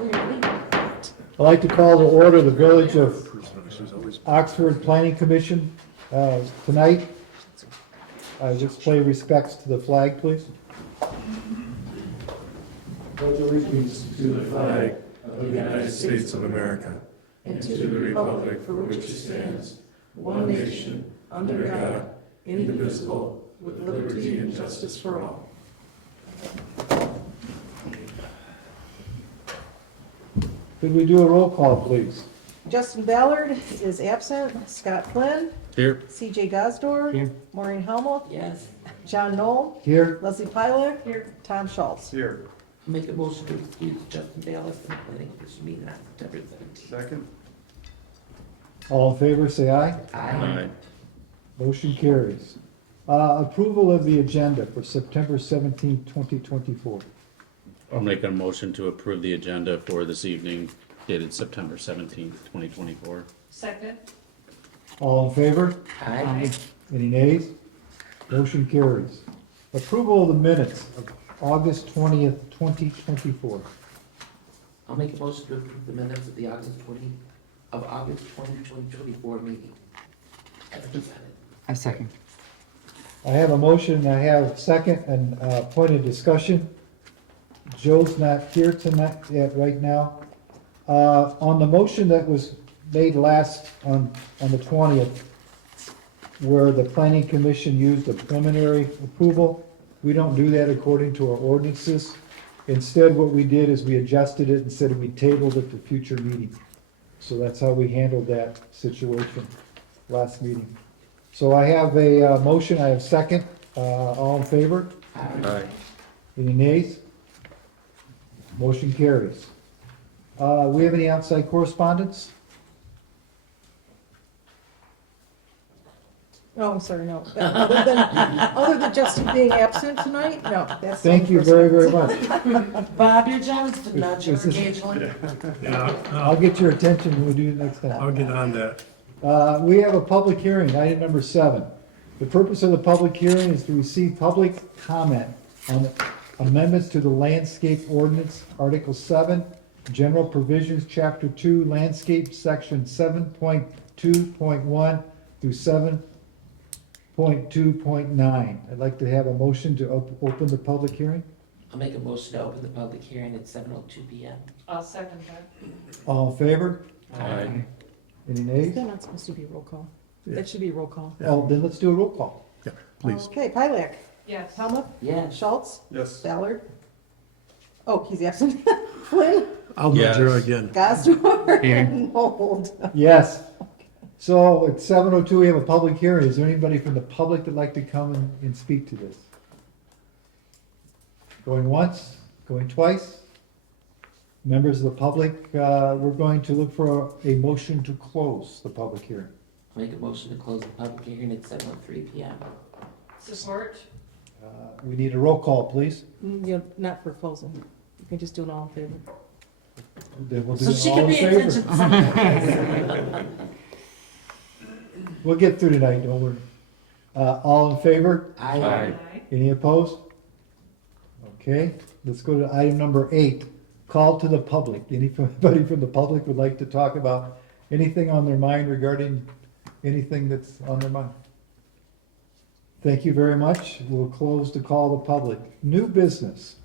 I'd like to call to order the Village of Oxford Planning Commission tonight. Just pay respects to the flag, please. Pledge allegiance to the flag of the United States of America and to the republic for which it stands, one nation, under God, indivisible, with liberty and justice for all. Could we do a roll call, please? Justin Ballard is absent. Scott Flynn. Here. CJ Gosdor. Here. Maureen Helmuth. Yes. John Knoll. Here? Leslie Pilak. Here. Tom Schultz. Here. I'll make a motion to excuse Justin Bayless from the planning commission meeting on September 17th. Second. All in favor, say aye. Aye. Motion carries. Approval of the agenda for September 17th, 2024. I'll make a motion to approve the agenda for this evening dated September 17th, 2024. Second. All in favor? Aye. Any nays? Motion carries. Approval of the minutes of August 20th, 2024. I'll make a motion to approve the minutes of the August 20, 2024 meeting. As presented. A second. I have a motion, I have a second, and point of discussion. Joe's not here tonight, right now. On the motion that was made last, on the 20th, where the planning commission used a preliminary approval, we don't do that according to our ordinances. Instead, what we did is we adjusted it and said we tabled it to future meeting. So that's how we handled that situation last meeting. So I have a motion, I have a second. All in favor? Aye. Any nays? Motion carries. We have any outside correspondence? Oh, I'm sorry, no. Other than Justin being absent tonight, no. That's the Thank you only very, person. very much. Bob, your job is to nudge her Is this- occasionally. Yeah, I'll get your attention when we do it next time. I'll get on that. We have a public hearing, item number 7. The purpose of the public hearing is to receive public comment on amendments to the landscape ordinance, Article 7, General Provisions, Chapter 2, Landscape, Section 7.2.1 through 7.2.9. I'd like to have a motion to open the public hearing. I'll make a motion to open the public hearing at 7:02 PM. I'll second that. All in favor? Aye. Any nays? They're not supposed to be roll call. That should be roll call. Oh, then let's do a roll call. Yeah, please. Okay, Pilak. Yes. Helmuth. Yes. Schultz. Yes. Ballard. Oh, he's absent. Flynn. I'll nudge her Yes. again. Gosdor. Here. And Mold. Yes. So at 7:02, we have a public hearing. Is there anybody from the public that'd like to come and speak to this? Going once, going twice? Members of the public, we're going to look for a motion to close the public hearing. I'll make a motion to close the public hearing at 7:03 PM. Support. We need a roll call, please. Not for closing. You can just do it all in favor. Then we'll do So it she all can in pay favor. attention to something. We'll get through tonight, don't worry. All in favor? Aye. Any opposed? Okay, let's go to item number 8, call to the public. Anybody from the public would like to talk about anything on their mind regarding anything that's on their mind? Thank you very much. We'll close the call to public. New business.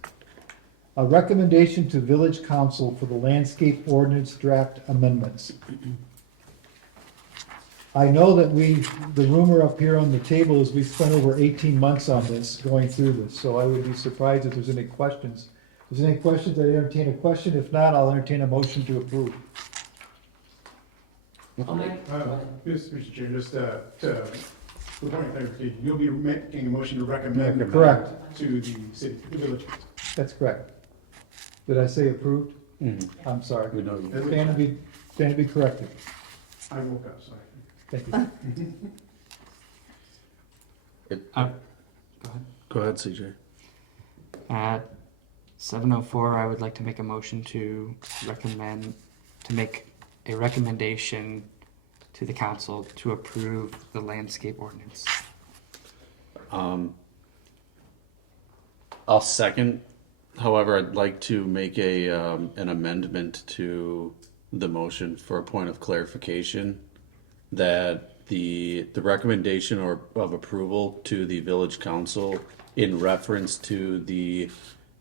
A recommendation to village council for the landscape ordinance draft amendments. I know that the rumor up here on the table is we spent over 18 months on this, going through this, so I would be surprised if there's any questions. If there's any questions, I'd entertain a question. If not, I'll entertain a motion to approve. I'll make, go ahead. Mr. Chair, just for point of clarification, you'll be making a motion to recommend. Correct. To the city, the village. That's correct. Did I say approved? Mhm. I'm sorry. We know you. Stand to be corrected. I woke up, sorry. Thank you. Go ahead, CJ. At 7:04, I would like to make a motion to make a recommendation to the council to approve the landscape ordinance. I'll second However, I'd like to make an amendment to the motion for a point of clarification that the recommendation of approval to the village council in reference to the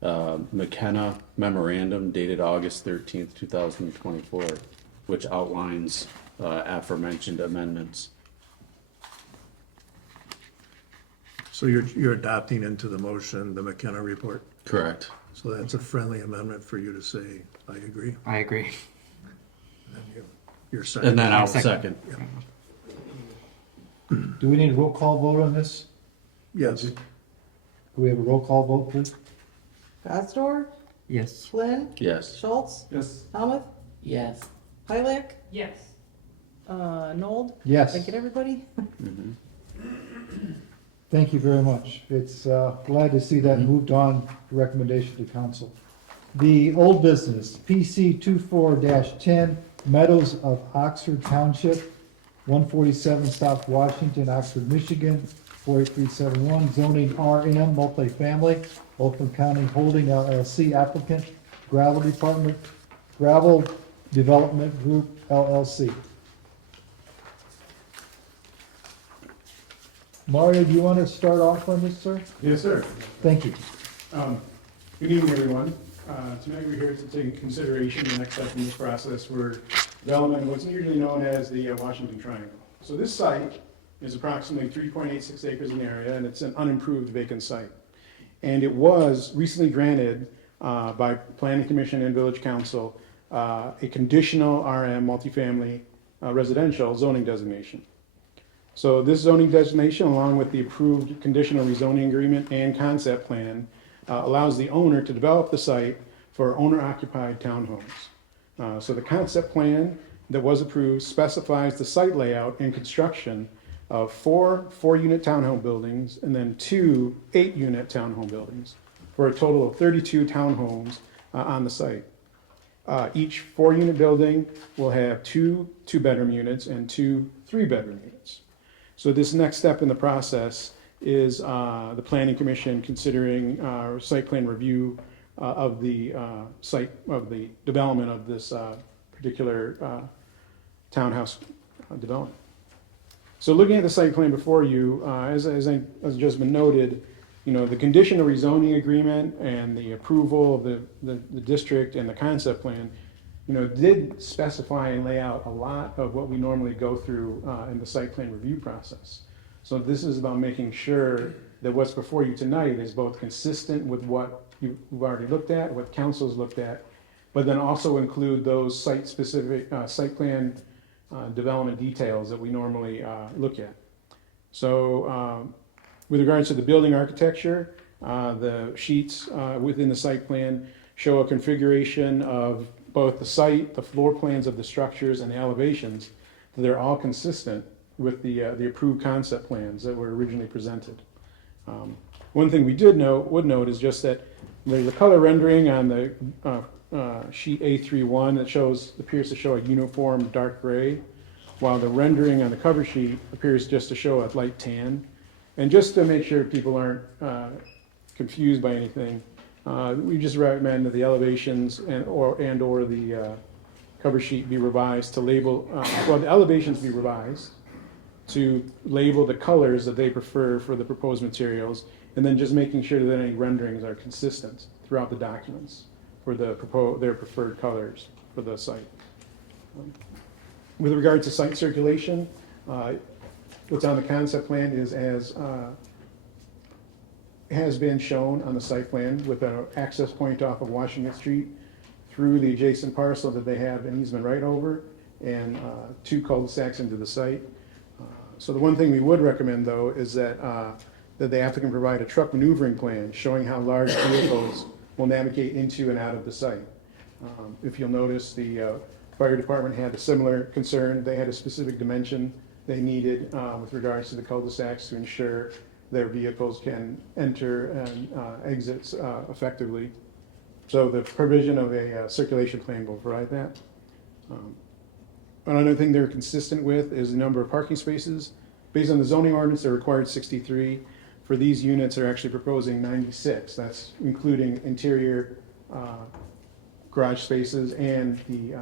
McKenna memorandum dated August 13th, 2024, which outlines aforementioned amendments. So you're adopting into the motion the McKenna report? Correct. So that's a friendly amendment for you to say, I agree? I agree. And you're second. And then I'll Second. second. Do we need a roll call vote on this? Yes, Do we have a roll call vote, please? Gosdor, Yes. Flynn, Yes. Schultz, Yes. Helmuth, Yes. Pilak, Yes. Nold. Yes. Did I get everybody? Thank you very much. It's, glad to see that moved on, recommendation to council. The old business, PC 24-10, Meadows of Oxford Township, 147 South Washington, Oxford, Michigan, 48371, zoning RM, multifamily, Oakland County Holding LLC applicant, Gravel Development Group LLC. Mario, do you want to start off on this, sir? Yes, sir. Thank you. Good evening, everyone. Tonight we're here to take into consideration the next step in this process for development of what's usually known as the Washington Triangle. So this site is approximately 3.86 acres in area, and it's an unimproved vacant site. And it was recently granted by Planning Commission and Village Council a conditional RM multifamily residential zoning designation. So this zoning designation, along with the approved conditional rezoning agreement and concept plan, allows the owner to develop the site for owner-occupied townhomes. So the concept plan that was approved specifies the site layout and construction of 4 4-unit townhome buildings and then 2 8-unit townhome buildings for a total of 32 townhomes on the site. Each 4-unit building will have 2 2-bedroom units and 2 3-bedroom units. So this next step in the process is the Planning Commission considering site plan review of the site, of the development of this particular townhouse development. So looking at the site plan before you, as just been noted, you know, the conditional rezoning agreement and the approval of the district and the concept plan, you know, did specify and lay out a lot of what we normally go through in the site plan review process. So this is about making sure that what's before you tonight is both consistent with what you've already looked at, what council's looked at, but then also include those site-specific, site plan development details that we normally look at. So with regards to the building architecture, the sheets within the site plan show a configuration of both the site, the floor plans of the structures, and the elevations. They're all consistent with the approved concept plans that were originally presented. One thing we would note is just that there's a color rendering on the sheet A31 that appears to show a uniform dark gray, while the rendering on the cover sheet appears just to show a light tan. And just to make sure people aren't confused by anything, we just recommend that the elevations and/or the cover sheet be revised to label, the elevations be revised to label the colors that they prefer for the proposed materials, and then just making sure that any renderings are consistent throughout the documents for their preferred colors for the site. With regard to site circulation, what's on the concept plan is as has been shown on the site plan, with an access point off of Washington Street through the adjacent parcel that they have an easement right over, and 2 cul-de-sacs into the site. So the one thing we would recommend, though, is that the applicant provide a truck maneuvering plan showing how large vehicles will navigate into and out of the site. If you'll notice, the fire department had a similar concern. They had a specific dimension they needed with regards to the cul-de-sacs to ensure their vehicles can enter and exit effectively. So the provision of a circulation plan will provide that. Another thing they're consistent with is the number of parking spaces. Based on the zoning ordinance, they're required 63. for these units are actually proposing 96. That's including interior garage spaces and the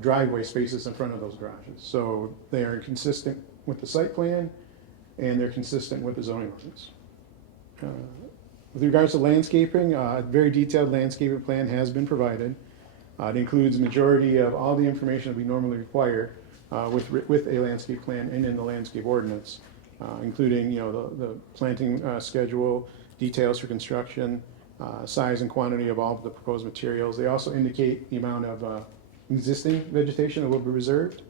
driveway spaces in front of those garages. So they are consistent with the site plan, and they're consistent with the zoning ordinance. With regards to landscaping, a very detailed landscaping plan has been provided. It includes majority of all the information that we normally require with a landscape plan and in the landscape ordinance, including, you know, the planting schedule, details for construction, size and quantity of all of the proposed materials. They also indicate the amount of existing vegetation that will be reserved.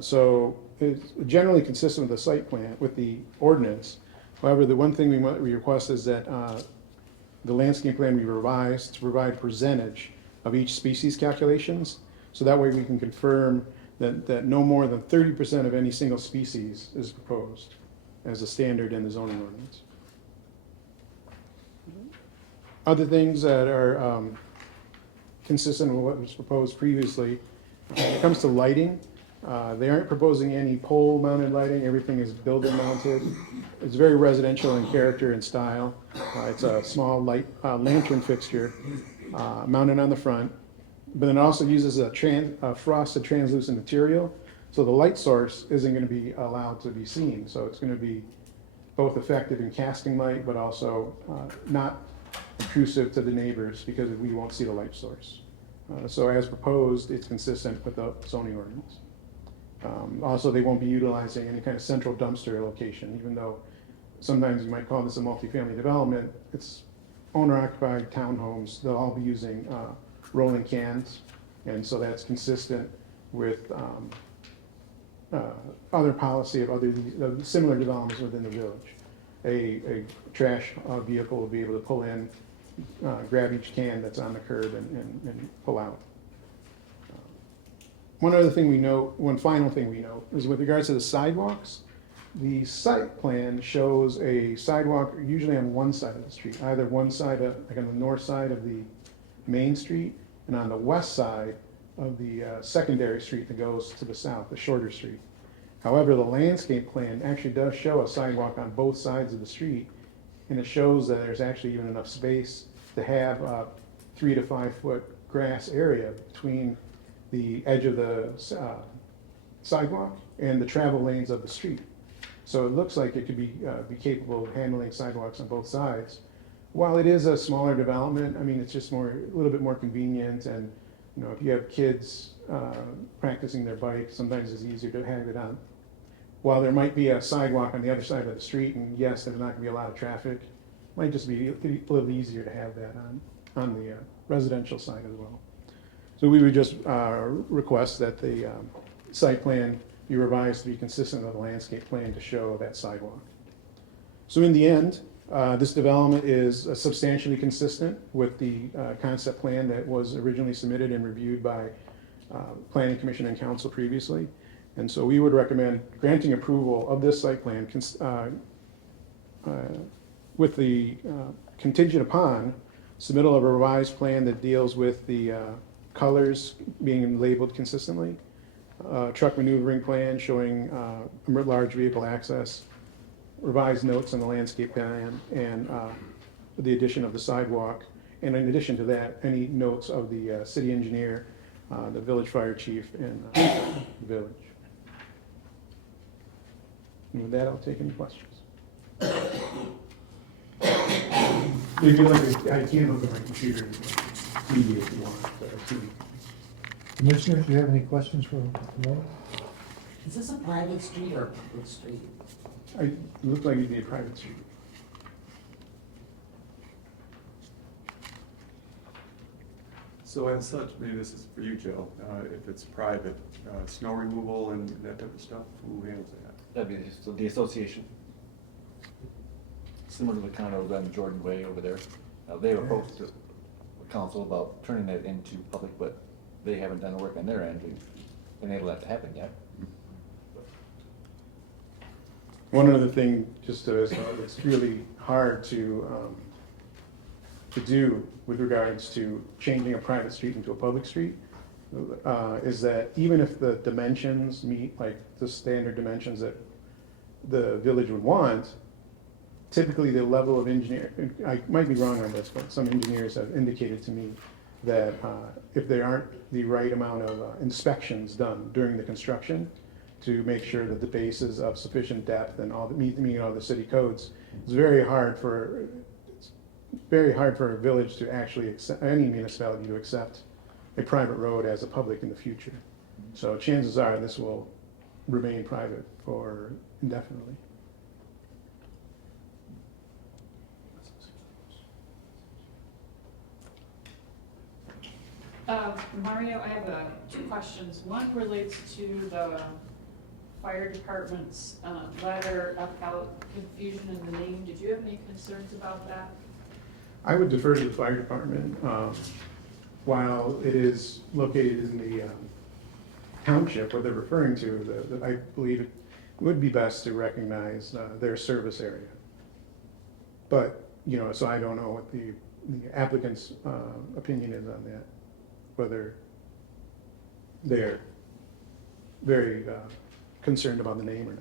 So it's generally consistent with the site plan, with the ordinance. However, the one thing we request is that the landscape plan be revised to provide percentage of each species calculations. So that way we can confirm that no more than 30% of any single species is proposed as a standard in the zoning ordinance. Other things that are consistent with what was proposed previously, when it comes to lighting, they aren't proposing any pole-mounted lighting. Everything is building-mounted. It's very residential in character and style. It's a small light lantern fixture mounted on the front, but then it also uses a frosted translucent material, so the light source isn't going to be allowed to be seen. So it's going to be both effective in casting light, but also not intrusive to the neighbors because we won't see the light source. So as proposed, it's consistent with the zoning ordinance. Also, they won't be utilizing any kind of central dumpster location, even though sometimes you might call this a multifamily development. It's owner-occupied townhomes. They'll all be using rolling cans, and so that's consistent with other policy of other similar developments within the village. A trash vehicle will be able to pull in, grab each can that's on the curb and pull out. One final thing we know is with regards to the sidewalks, the site plan shows a sidewalk usually on one side of the street, either one side, like on the north side of the main street, and on the west side of the secondary street that goes to the south, the shorter street. However, the landscape plan actually does show a sidewalk on both sides of the street, and it shows that there's actually even enough space to have a 3 to 5 foot grass area between the edge of the sidewalk and the travel lanes of the street. So it looks like it could be capable of handling sidewalks on both sides. While it is a smaller development, I mean, it's just a little bit more convenient, and you know, if you have kids practicing their bike, sometimes it's easier to have it on. While there might be a sidewalk on the other side of the street, and yes, there's not going to be a lot of traffic, it might just be a little easier to have that on the residential side as well. So we would just request that the site plan be revised to be consistent with the landscape plan to show that sidewalk. So in the end, this development is substantially consistent with the concept plan that was originally submitted and reviewed by Planning Commission and Council previously. And so we would recommend granting approval of this site plan with the contingent upon submittal of a revised plan that deals with the colors being labeled consistently, truck maneuvering plan showing large vehicle access, revised notes on the landscape plan, and the addition of the sidewalk. And in addition to that, any notes of the city engineer, the village fire chief, and the village. And with that, I'll take any questions. If you like, I can look at my computer and see if you want, but I see. Commissioners, do you have any questions for Laura? Is this a private street or a public street? It looked like it'd be a private street. So as such, maybe this is for you, Joe, if it's private, snow removal and that type of stuff, who handles that? That'd be the association. Similar to the condos on Jordan Way over there. They approached the council about turning that into public, but they haven't done the work on their end to enable that to happen yet. One other thing, just to, it's really hard to do with regards to changing a private street into a public street, is that even if the dimensions meet like the standard dimensions that the village would want, typically the level of engineer, I might be wrong on this, but some engineers have indicated to me that if there aren't the right amount of inspections done during the construction to make sure that the base is of sufficient depth and all the, meeting all the city codes, it's very hard for a village to actually accept, any municipality to accept a private road as a public in the future. So chances are this will remain private for indefinitely. Mario, I have two questions. One relates to the fire department's letter about confusion in the name. Did you have any concerns about that? I would defer to the fire department. While it is located in the township, what they're referring to, I believe it would be best to recognize their service area. But, you know, so I don't know what the applicant's opinion is on that, whether they're very concerned about the name or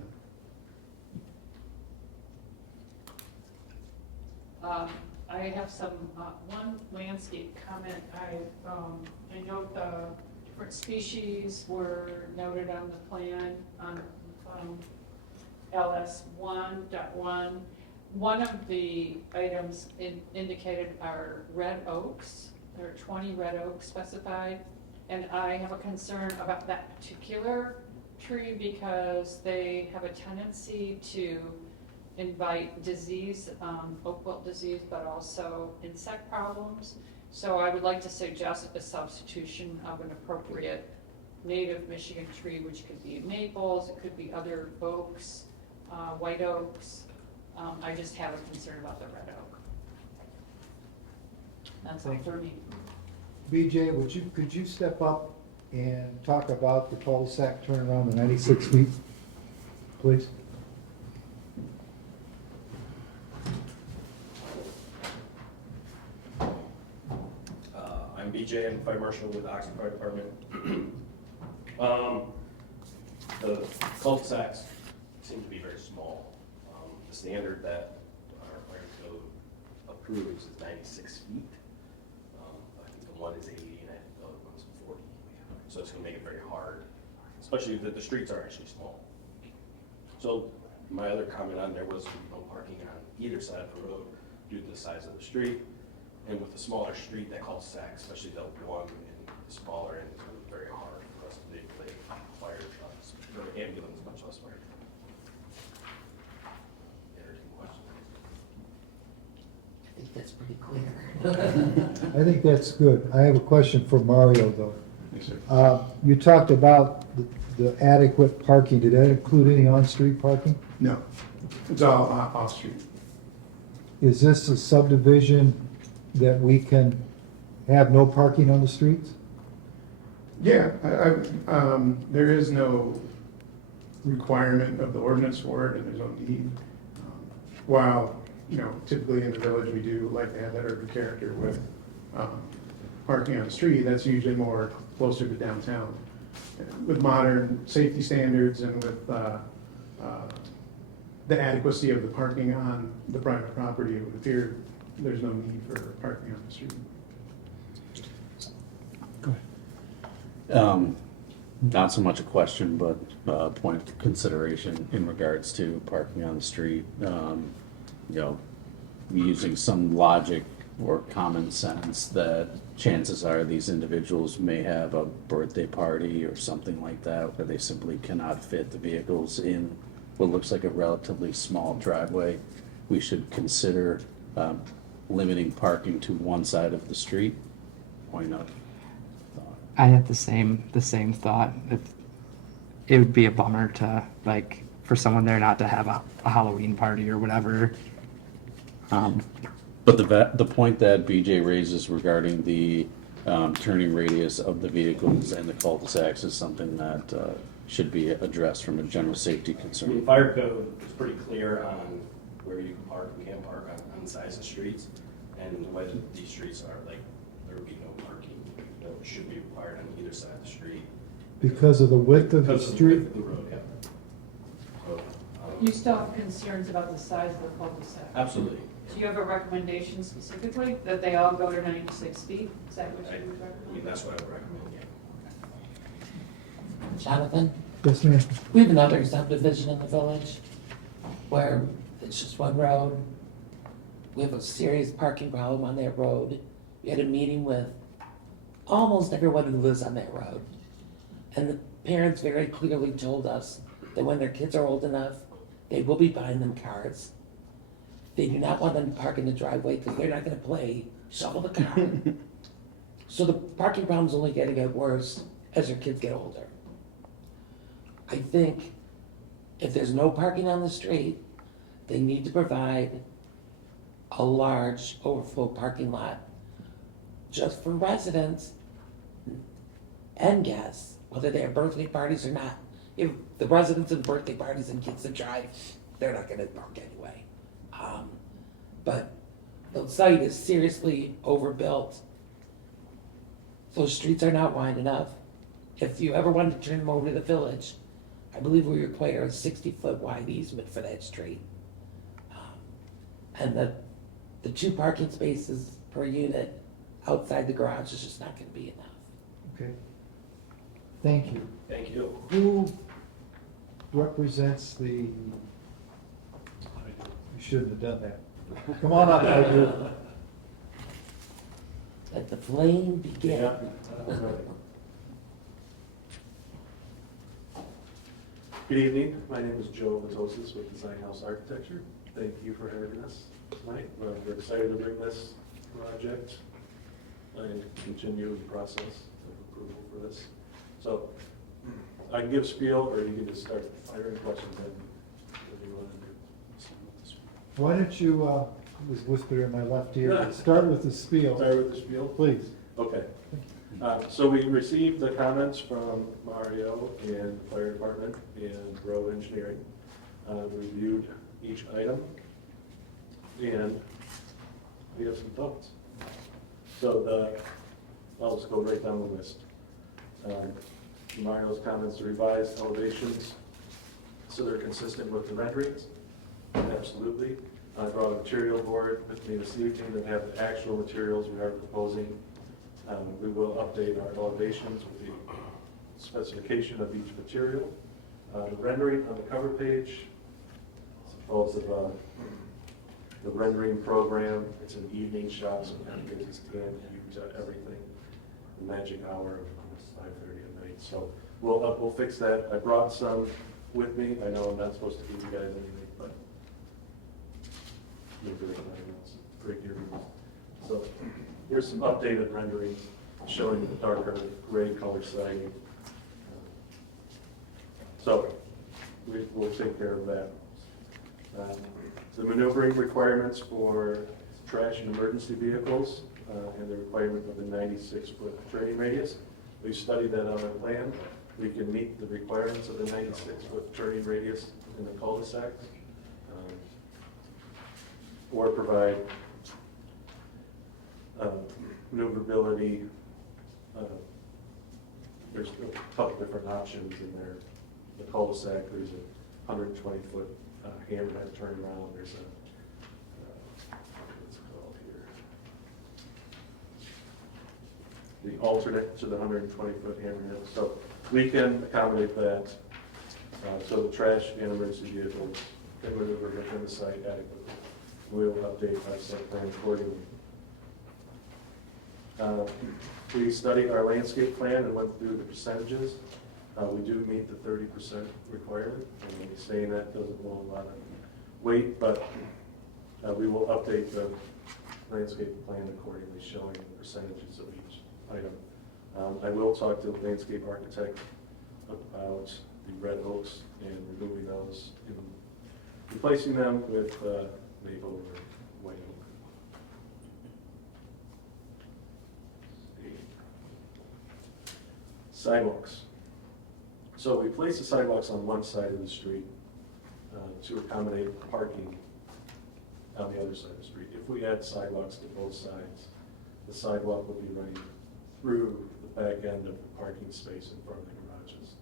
not. I have some, one landscape comment. I note the different species were noted on the plan on LS1.1. One of the items indicated are red oaks. There are 20 red oaks specified. And I have a concern about that particular tree because they have a tendency to invite disease, oak wilt disease, but also insect problems. So I would like to suggest a substitution of an appropriate native Michigan tree, which could be maples, it could be other oaks, white oaks. I just have a concern about the red oak. That's all for me. BJ, could you step up and talk about the cul-de-sac turnaround, the 96 feet, please? I'm BJ, I'm fire marshal with Oxford Fire Department. The cul-de-sacs seem to be very small. The standard that our fire code approves is 96 feet. I think the one is 80 and the other one's 40. So it's gonna make it very hard, especially that the streets are actually small. So my other comment on there was no parking on either side of the road due to the size of the street. And with the smaller street, that cul-de-sac, especially the one in the smaller end, is going to be very hard for us to manipulate fire trucks, or ambulance, much less fire. I think that's pretty clear. I think that's good. I have a question for Mario, though. Yes, sir. You talked about the adequate parking. Did that include any on-street parking? No, it's all off-street. Is this a subdivision that we can have no parking on the streets? Yeah, there is no requirement of the ordinance for it, and there's no need. While, you know, typically in the village, we do like to have that urban character with parking on the street, that's usually more closer to downtown. With modern safety standards and with the adequacy of the parking on the private property, it would appear there's no need for parking on the street. Not so much a question, but a point of consideration in regards to parking on the street. You know, using some logic or common sense that chances are these individuals may have a birthday party or something like that where they simply cannot fit the vehicles in what looks like a relatively small driveway. We should consider limiting parking to one side of the street. Why not? I had the same thought. It would be a bummer to, like, for someone there not to have a Halloween party or whatever. But the point that BJ raises regarding the turning radius of the vehicles and the cul-de-sacs is something that should be addressed from a general safety The concern. fire code is pretty clear on where you can park and can't park on the sides of streets. And the way that these streets are, like, there would be no parking. You know, it should be required on either side of the street. Because of the width of the Because of the street? width of the road, yeah. So, You still have concerns about the size of the cul-de-sac? Absolutely. Do you have a recommendation specifically, that they all go to 96 feet? Is that what you would I recommend? mean, that's what I would recommend, yeah. Jonathan, Yes, ma'am. we have another subdivision in the village where it's just one road. We have a serious parking problem on that road. We had a meeting with almost everyone who lives on that road. And the parents very clearly told us that when their kids are old enough, they will be buying them cars. They do not want them to park in the driveway because they're not gonna play shovel the car. So the parking problem's only gonna get worse as your kids get older. I think if there's no parking on the street, they need to provide a large overflow parking lot just for residents and guests, whether they have birthday parties or not. If the residents and birthday parties and kids that drive, they're not gonna park anyway. But the site is seriously overbuilt. Those streets are not wide enough. If you ever wanted to turn them over to the village, I believe we require a 60-foot wide easement for that street. And the 2 parking spaces per unit outside the garage is just not gonna be enough. Okay. Thank you. Thank you. Who represents the, you shouldn't have done that. Come on up, Andrew. Let the flame begin. Good evening, my name is Joe Vitosis with Design House Architecture. Thank you for having us tonight. We're excited to bring this project and continue the process of approval for this. So I can give spiel, or you can just start firing questions at me. Whatever you want to do. Why don't you, was whisper in my left ear, start with the spiel, Start with the spiel? please. Okay. So we received the comments from Mario and the fire department and road engineering. Reviewed each item, and we have some thoughts. So I'll just go right down the list. Mario's comments, revised elevations, so they're consistent with the renderings. Absolutely. I brought a material board with me this evening that have the actual materials we are proposing. We will update our elevations with the specification of each material. The rendering on the cover page, supposed of the rendering program. It's an evening shot, so everything is can use everything. The magic hour of 5:30 at night. So we'll fix that. I brought some with me. I know I'm not supposed to give you guys anything, but maybe they can break your rules. So here's some updated renderings showing the darker gray color siding. So we'll take care of that. The maneuvering requirements for trash and emergency vehicles and the requirement of the 96-foot turning radius. We've studied that on our plan. We can meet the requirements of the 96-foot turning radius in the cul-de-sacs, or provide maneuverability. There's a couple different options in there. The cul-de-sac, there's a 120-foot hammerhead turnaround. There's a what's it called here? The alternate to the 120-foot hammerhead. So we can accommodate that. So the trash and emergency vehicles can maneuver within the site adequately. We will update our site plan accordingly. We studied our landscape plan and went through the percentages. We do meet the 30% requirement. And saying that doesn't hold a lot of weight, but we will update the landscape plan accordingly, showing the percentages of each item. I will talk to the landscape architect about the red oaks and removing those and replacing them with maple or white oak. Sidewalks. So we place the sidewalks on one side of the street to accommodate parking on the other side of the street. If we add sidewalks to both sides, the sidewalk will be running through the back end of the parking space in front of the garages.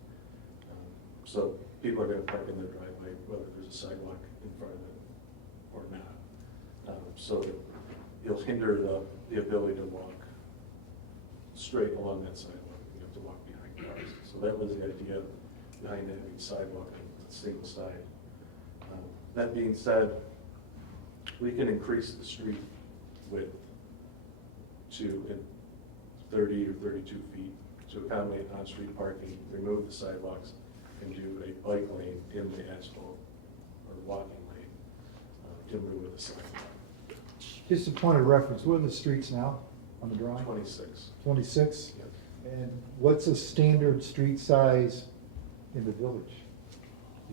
So people are gonna park in their driveway, whether there's a sidewalk in front of it or not. So you'll hinder the ability to walk straight along that sidewalk. You have to walk behind cars. So that was the idea behind having sidewalk on the single side. That being said, we can increase the street width to 30 or 32 feet to accommodate on-street parking, remove the sidewalks, and do a bike lane in the asphalt or walking lane, timber with a sidewalk. Just a point of reference, what are the streets now on the drawing? 26. 26? Yep. And what's a standard street size in the village?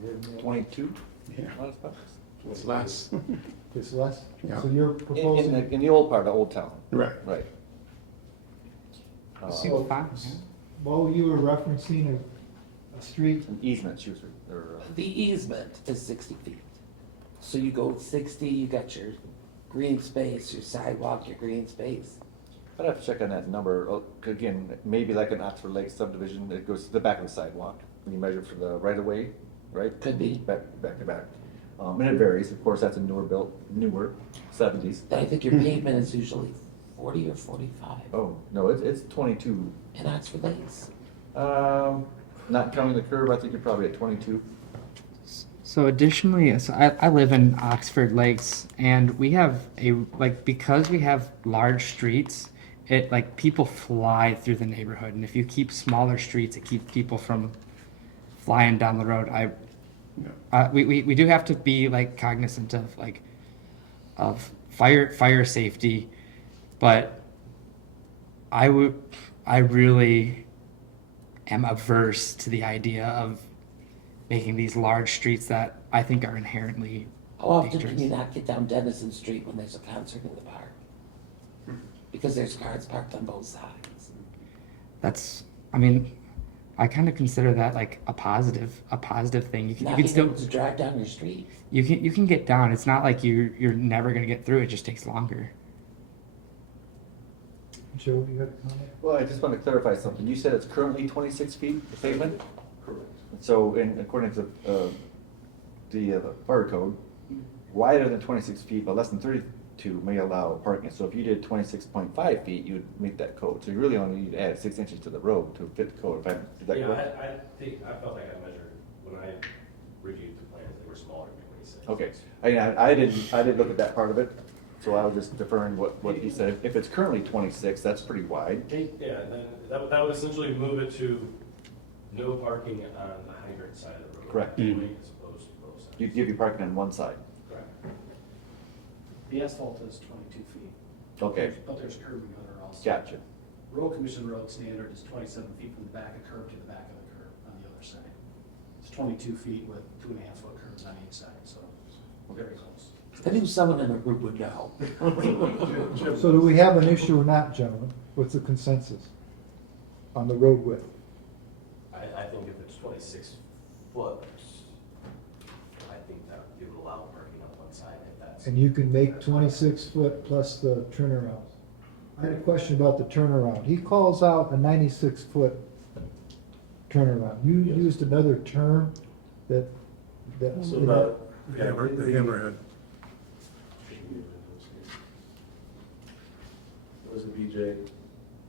You have any idea? 22? Yeah. Not as much. It's less. It's less? Yeah. So you're In proposing? in the old part of Old Town, Right. right. Seems fine, yeah. Well, you were referencing a street, An easement, she was, or, The easement is 60 feet. So you go 60, you got your green space, your sidewalk, your green space. I'd have to check on that number. Again, maybe like an Oxford Lake subdivision, it goes to the back of the sidewalk, and you measure for the right of way, right? Could be. Back to back. And it varies, of course, that's a newer, 70s. But I think your pavement is usually 40 or 45 Oh, no, it's 22. in Oxford Lakes. Not counting the curve, I think you're probably at 22. So additionally, so I live in Oxford Lakes, and we have because we have large streets, it like people fly through the neighborhood, and if you keep smaller streets, it keeps people from flying down the road. We do have to be like cognizant of fire safety, but I really am averse to the idea of making these large streets that I think are inherently How often can dangerous. you not get down Dennison Street when there's a concert in the park? Because there's cars parked on both sides. I kind of consider that like a positive thing. You Not can being still able to drive down your street. you can get down. It's not like you're never gonna get through. It just takes longer. Joe, you had a comment? Well, I just want to clarify something. You said it's currently 26 feet, the pavement? Correct. So, according to the fire code, wider than 26 feet but less than 32 may allow parking. So if you did 26.5 feet, you would meet that code. So you really only need to add 6 inches to the road to fit the code. Is that Yeah, correct? I felt like I measured, when I reviewed the plans, they were smaller than 26. Okay. I didn't look at that part of it, so I was just deferring what he said. If it's currently 26, that's pretty wide. Yeah, and then that would essentially move it to no parking on the hydrant side of the road. Correct. As opposed to both sides. You'd give you parking on one side. Correct. The asphalt is 22 feet. Okay, But there's curbing on it also. gotcha. Road Commission road standard is 27 feet from the back of curb to the back of the curb on the other side. It's 22 feet with 2.5 foot curbs on each side, so very close. I knew someone in the group would know. So do we have an issue or not, gentlemen? What's the consensus on the road width? I think if it's 26 foot, I think that it would allow parking on one side if that's. And you can make 26 foot plus the turnaround. I had a question about the turnaround. He calls out a 96 foot turnaround. You used another term that. So the Hammerhead. It was a BJ,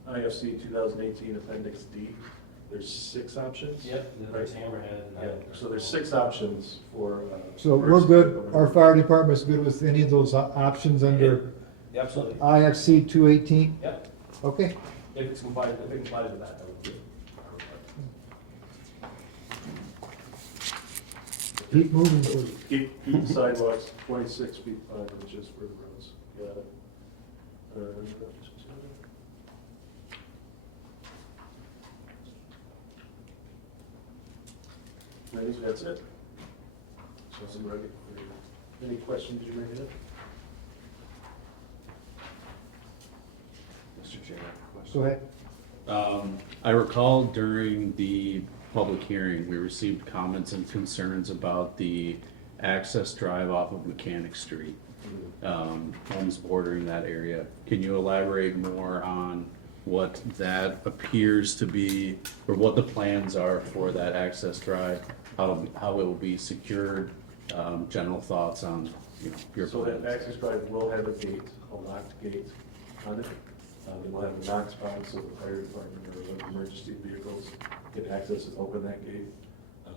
IFC 2018 Appendix D. There's 6 options. Yep, and then there's Hammerhead. And Yeah, then- so there's 6 options for. So we're good, our fire department's good with any of those options under Yeah, absolutely. IFC 218? Yep, Okay. if it complies with that, that would be. Keep moving, please. Keep sidewalks 26 feet 5 inches for the roads. Got it. I think that's it. So I'm ready for any questions you may have. Mr. Chairman. Go ahead. I recall during the public hearing, we received comments and concerns about the access drive off of Mechanic Street, homes bordering that area. Can you elaborate more on what that appears to be, or what the plans are for that access drive how it will be secured, general thoughts on, you know, your So that plans. access drive will have a gate, a locked gate on it. It will have a Knox box so the fire department or emergency vehicles can access and open that gate.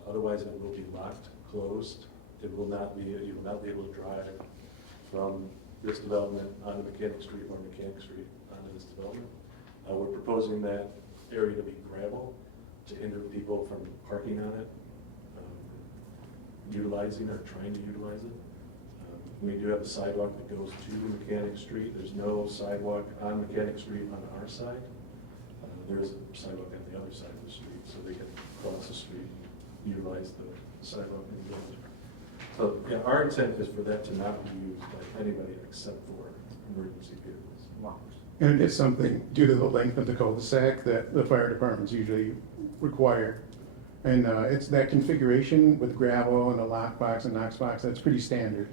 Otherwise, it will be locked, closed. It will not be, you will not be able to drive from this development onto Mechanic Street or Mechanic Street onto this development. We're proposing that area to be gravel to hinder people from parking on it, utilizing or trying to utilize it. We do have a sidewalk that goes to Mechanic Street. There's no sidewalk on Mechanic Street on our side. There is a sidewalk on the other side of the street, so they can cross the street, utilize the sidewalk in the village. So, yeah, our intent is for that to not be used by anybody except for emergency vehicles. Wow. And it is something due to the length of the cul-de-sac that the fire departments usually require. And it's that configuration with gravel and a lockbox and Knox box, that's pretty standard.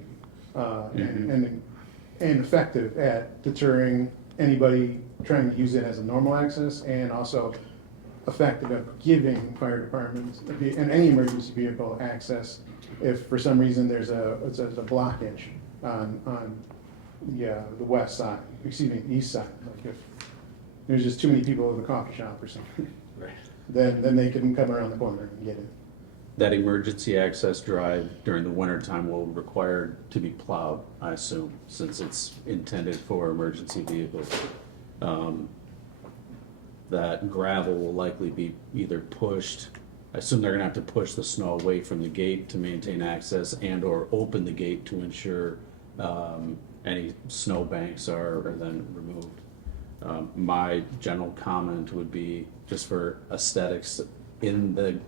And effective at deterring anybody trying to use it as a normal access, and also effective at giving fire departments and any emergency vehicle access if for some reason there's a blockage on the west side, excuse me, east side. Like if there's just too many people in the coffee shop or something, Right. then they can come around the corner and get it. That emergency access drive during the winter time will require to be plowed, I assume, since it's intended for emergency vehicles. That gravel will likely be either pushed, I assume they're gonna have to push the snow away from the gate to maintain access and or open the gate to ensure any snow banks are then removed. My general comment would be just for aesthetics in the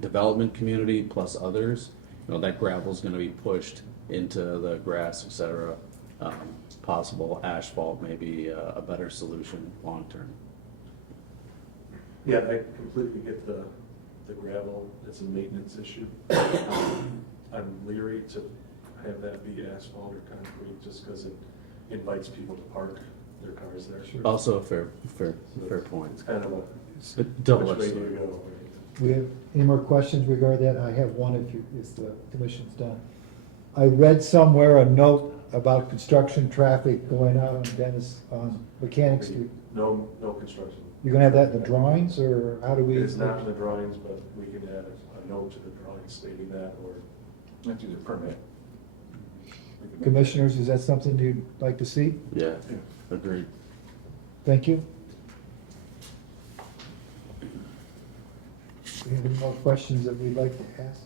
development community plus others, you know, that gravel's gonna be pushed into the grass, et cetera. Possible asphalt may be a better solution long-term. Yeah, I completely get the gravel. It's a maintenance issue. I'm leery to have that be asphalt or concrete just because it invites people to park their cars there. Also a fair point. It's kind of a It's a double-edged which way do sword. you go? We have any more questions regarding that? I have one if the commission's done. I read somewhere a note about construction traffic going out on Mechanic Street. No construction. You're gonna have that in the drawings, or how do we? It's not in the drawings, but we can add a note to the drawings stating that, or That's either permit. we can- Commissioners, is that something you'd like to see? Yeah, agreed. Thank you. Do you have any more questions that we'd like to ask?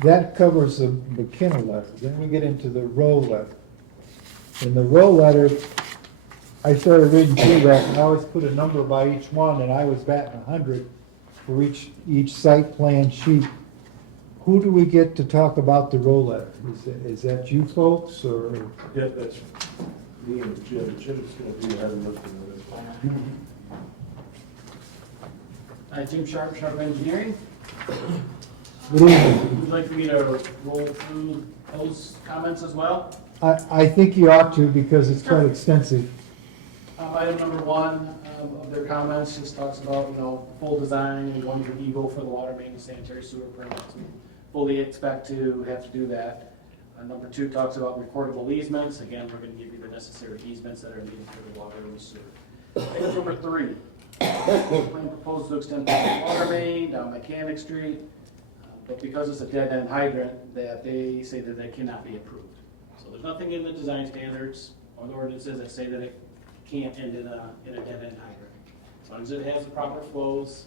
That covers the McKenna letter. Then we get into the Rowe letter. In the Rowe letter, I started reading through that, and I always put a number by each one, and I was batting 100 for each site plan sheet. Who do we get to talk about the Rowe letter? Is that you folks, or? Yeah, that's me and Jim. Jim's gonna be having a look at this. Hi, Jim Sharp, Sharp Engineering. Good evening. Would you like me to roll through those comments as well? I think you ought to, because it's quite extensive. Item number one of their comments just talks about, full design and going to Eagle for the water main and sanitary sewer permits. We fully expect to have to do that. Number two talks about recordable easements. Again, we're going to give you the necessary easements that are needed for the water and the sewer. Item number three, plan proposed to extend the water main down Mechanic Street, but because it's a dead-end hydrant, that they say that they cannot be approved. So there's nothing in the design standards or the ordinances that say that it can't end in a dead-end hydrant. As long as it has the proper flows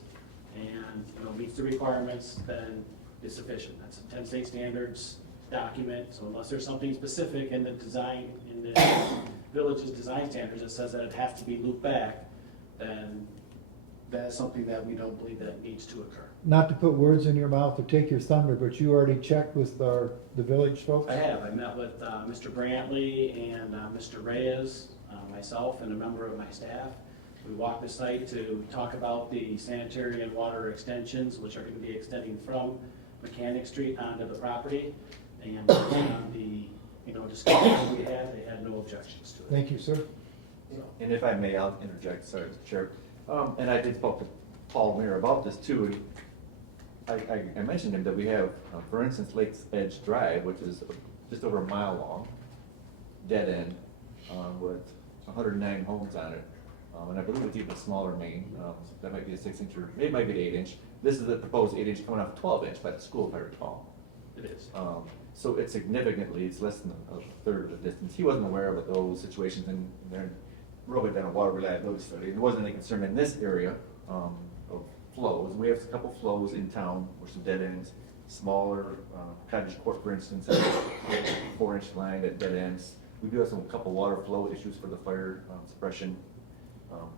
and meets the requirements, then it's sufficient. That's a 10 state standards document. So unless there's something specific in the design, in the village's design standards that says that it has to be looped back, then that is something that we don't believe that needs to occur. Not to put words in your mouth or take your thunder, but you already checked with the village folks? I have. I met with Mr. Brantley and Mr. Reyes, myself, and a member of my staff. We walked the site to talk about the sanitary and water extensions, which are going to be extending from Mechanic Street onto the property. And on the discussion we had, they had no objections to it. Thank you, sir. And if I may, I'll interject, sorry, Mr. Chair. And I did spoke to Paul Mayer about this too, and I mentioned him that we have, for instance, Lake's Edge Drive, which is just over a mile long, dead end, with 109 homes on it. And I believe it's even a smaller main, so that might be a 6-inch, or maybe it might be an 8-inch. This is the proposed 8-inch coming off 12-inch by the school, if I recall. It is. So it's significantly, it's less than a third of the distance. He wasn't aware of those situations, and they're really done a water reliability study. There wasn't any concern in this area of flows. We have a couple flows in town, which are dead ends, smaller, Cottage Court, for instance, has a 4-inch line at dead ends. We do have a couple water flow issues for the fire suppression.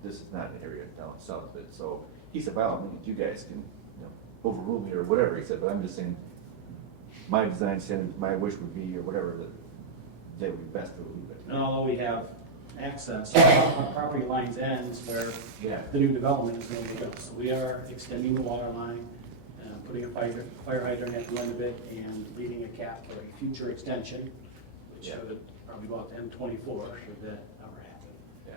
This is not an area down south of it. So he said, well, I mean, you guys can, overrule me or whatever. He said, but I'm just saying, my design standard, my wish would be, or whatever, that they would be best to leave it. And although we have access, our property lines ends where Yeah. the new development is going to go. So we are extending the water line, putting a fire hydrant at the end of it, and leaving a cap for a future extension, which Yeah. would probably go out to M24 should that ever happen. Yeah.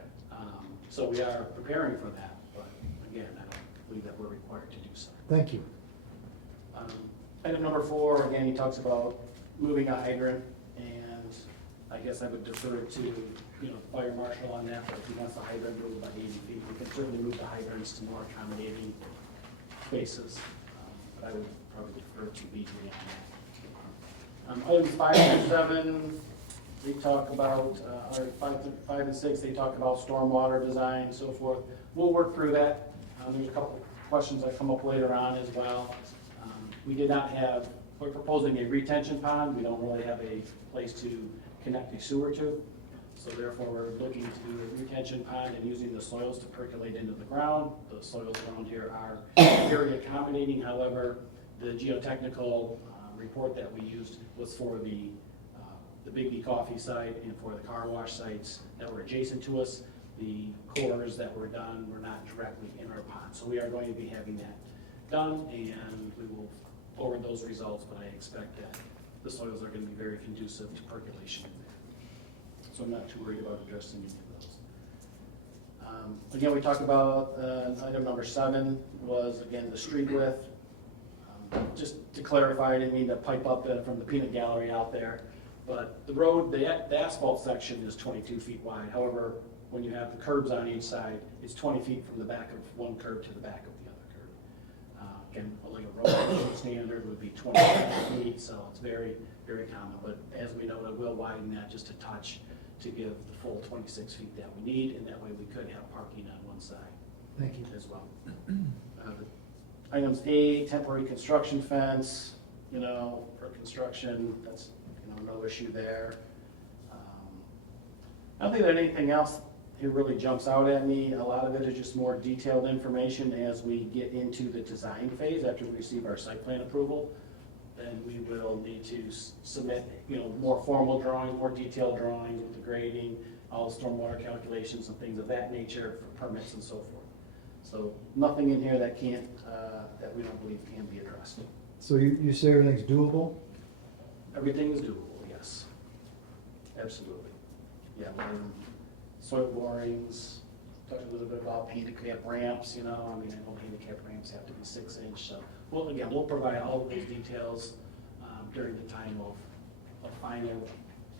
So we are preparing for that, but again, I don't believe that we're required to do so. Thank you. Item number 4, again, he talks about moving a hydrant, and I guess I would defer to, the fire marshal on that, but if he wants the hydrant moved by 80 feet, we can certainly move the hydrants to more accommodating spaces. But I would probably defer to BJ on that. Items 5 and 7, they talk about, or 5 and 6, they talk about stormwater design and so forth. We'll work through that. There's a couple questions that come up later on as well. We did not have, we're proposing a retention pond. We don't really have a place to connect a sewer to. So therefore, we're looking to do a retention pond and using the soils to percolate into the ground. The soils around here are very accommodating. However, the geotechnical report that we used was for the Bigby Coffee site and for the car wash sites that were adjacent to us. The cores that were done were not directly in our pond. So we are going to be having that done, and we will forward those results, but I expect that the soils are going to be very conducive to percolation in there. So I'm not too worried about addressing any of those. Again, we talked about item number 7 was, again, the street width. Just to clarify, I didn't mean to pipe up from the peanut gallery out there, but the road, the asphalt section is 22 feet wide. However, when you have the curbs on each side, it's 20 feet from the back of one curb to the back of the other curb. Again, like a road standard would be 25 feet, so it's very, very common. But as we know, it will widen that just a touch to give the full 26 feet that we need, and that way we could have parking on one side. Thank you. As well. Items A, temporary construction fence, for construction, that's, no issue there. I don't think that anything else here really jumps out at me. A lot of it is just more detailed information as we get into the design phase after we receive our site plan approval. Then we will need to submit, more formal drawings, more detailed drawings with the grading, all the stormwater calculations and things of that nature for permits and so forth. So nothing in here that can't, that we don't believe can be addressed. So you say everything's doable? Everything is doable, yes. Absolutely. Yeah, soil borings, talked a little bit about handicap ramps, I know handicap ramps have to be 6-inch, so, we'll provide all of those details during the time of final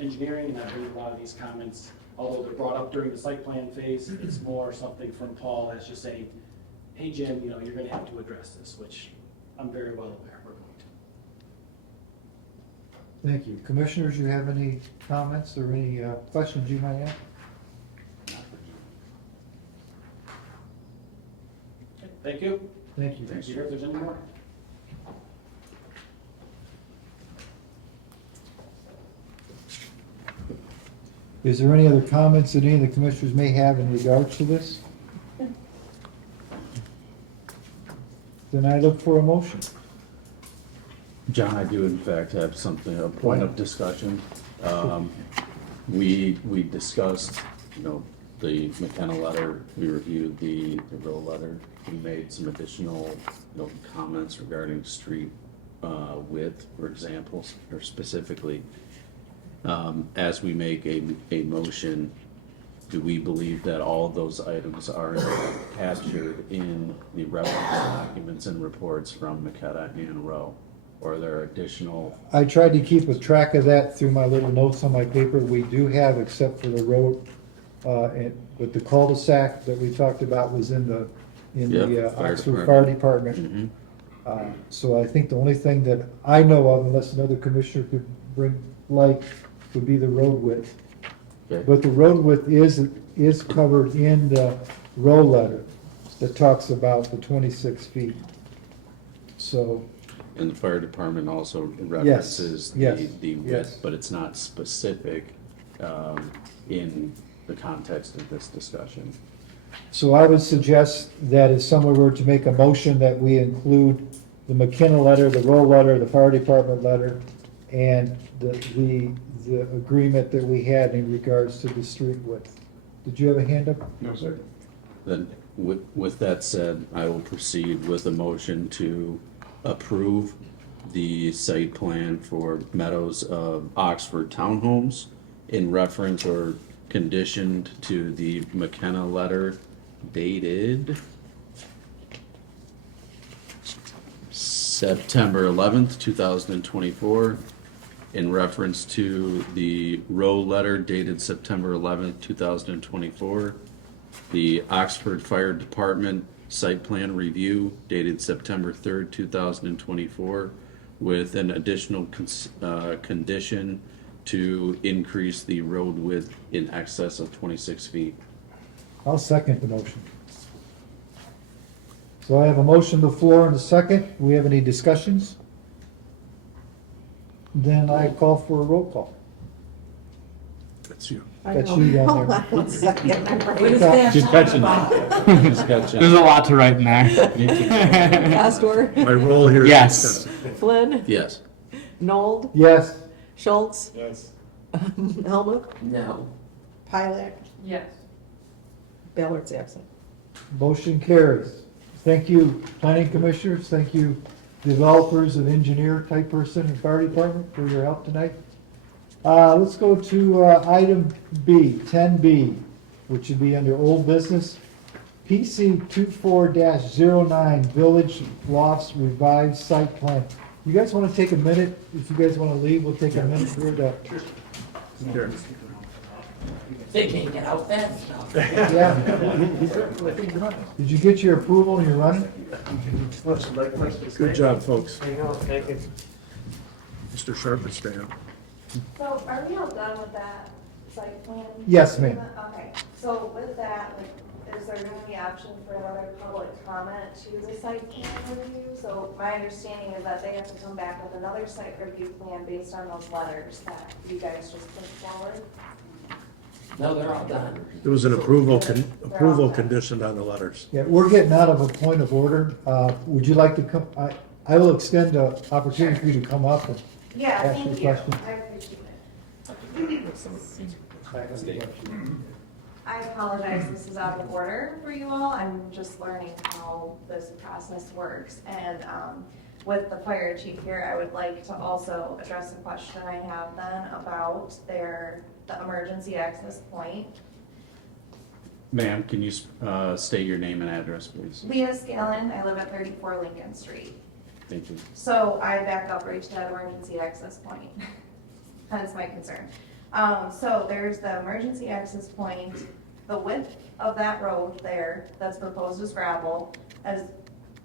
engineering, and I believe a lot of these comments, although they're brought up during the site plan phase, it's more something from Paul as just saying, hey Jim, you're gonna have to address this, which I'm very well aware we're going to. Thank you. Commissioners, you have any comments or any questions you might have? Okay, thank you. Thank you. Thank you. If there's any more. Is there any other comments that any of the commissioners may have in regards to this? Then I look for a motion. John, I do in fact have something, a point of discussion. We discussed, the McKenna letter, we reviewed the Rowe letter. We made some additional, comments regarding street width, for example, or specifically. As we make a motion, do we believe that all of those items are captured in the reference documents and reports from Maketta and Rowe? Or are there additional? I tried to keep a track of that through my little notes on my paper. We do have, except for the road, but the cul-de-sac that we talked about was in the Yep, fire Oxford Fire Department. Mhm. So I think the only thing that I know of, unless another commissioner could bring light, would be the road width. Okay. But the road width is covered in the row letter that talks about the 26 feet. So, And the fire department also references yes, the yes. width, but it's not specific in the context of this discussion. so I would suggest that if someone were to make a motion that we include the McKenna letter, the row letter, the fire department letter, and the agreement that we had in regards to the street width. Did you have a hand up? No, sir. Then, with that said, I will proceed with a motion to approve the site plan for Meadows of Oxford Townhomes in reference or conditioned to the McKenna letter dated September 11th, 2024, in reference to the Rowe letter dated September 11th, 2024, the Oxford Fire Department site plan review dated September 3rd, 2024, with an additional condition to increase the road width in excess of 26 feet. I'll second the motion. So I have a motion on the floor and a second. Do we have any discussions? Then I call for a roll call. That's you. I That's know. you down Hold there. on one second. I'm Where does writing. that She's catching. come There's a lot to write in there. Pastor, My role here is. Yes. Flynn, Yes. Nold, Yes, Schultz, Yes. Helmut, from? No. Pilak, Yes. Ballard's absent. motion carries. Thank you, planning commissioners. Thank you, developers and engineer type person in fire department for your help tonight. Let's go to item B, 10B, which would be under old business. PC 24-09, Village Lofts Revised Site Plan. You guys want to take a minute? If you guys want to leave, we'll take a minute here to, Here. They can't get out fast enough. yeah. Did you get your approval and you're running? Good job, folks. Mr. Sharp is staying. So are we all done with that site plan? Yes, ma'am. Okay, so with that, like, is there gonna be option for another public comment to the site plan review? So my understanding is that they have to come back with another site review plan based on those letters that you guys just put forward? No, they're all done. There was an approval conditioned on the letters. Yeah, we're getting out of a point of order. Would you like to come, I will extend the opportunity for you to come up and Yeah, Ask thank your you, question. I appreciate it. I apologize, this is out of order for you all, I'm just learning how this process works. And with the fire chief here, I would like to also address a question I have then about the emergency access point. Ma'am, can you state your name and address, please? Leah Scallon, I live at 34 Lincoln Street. Thank you. So I back up right to that emergency access point. Hence my concern. So there's the emergency access point, the width of that road there that's proposed as gravel.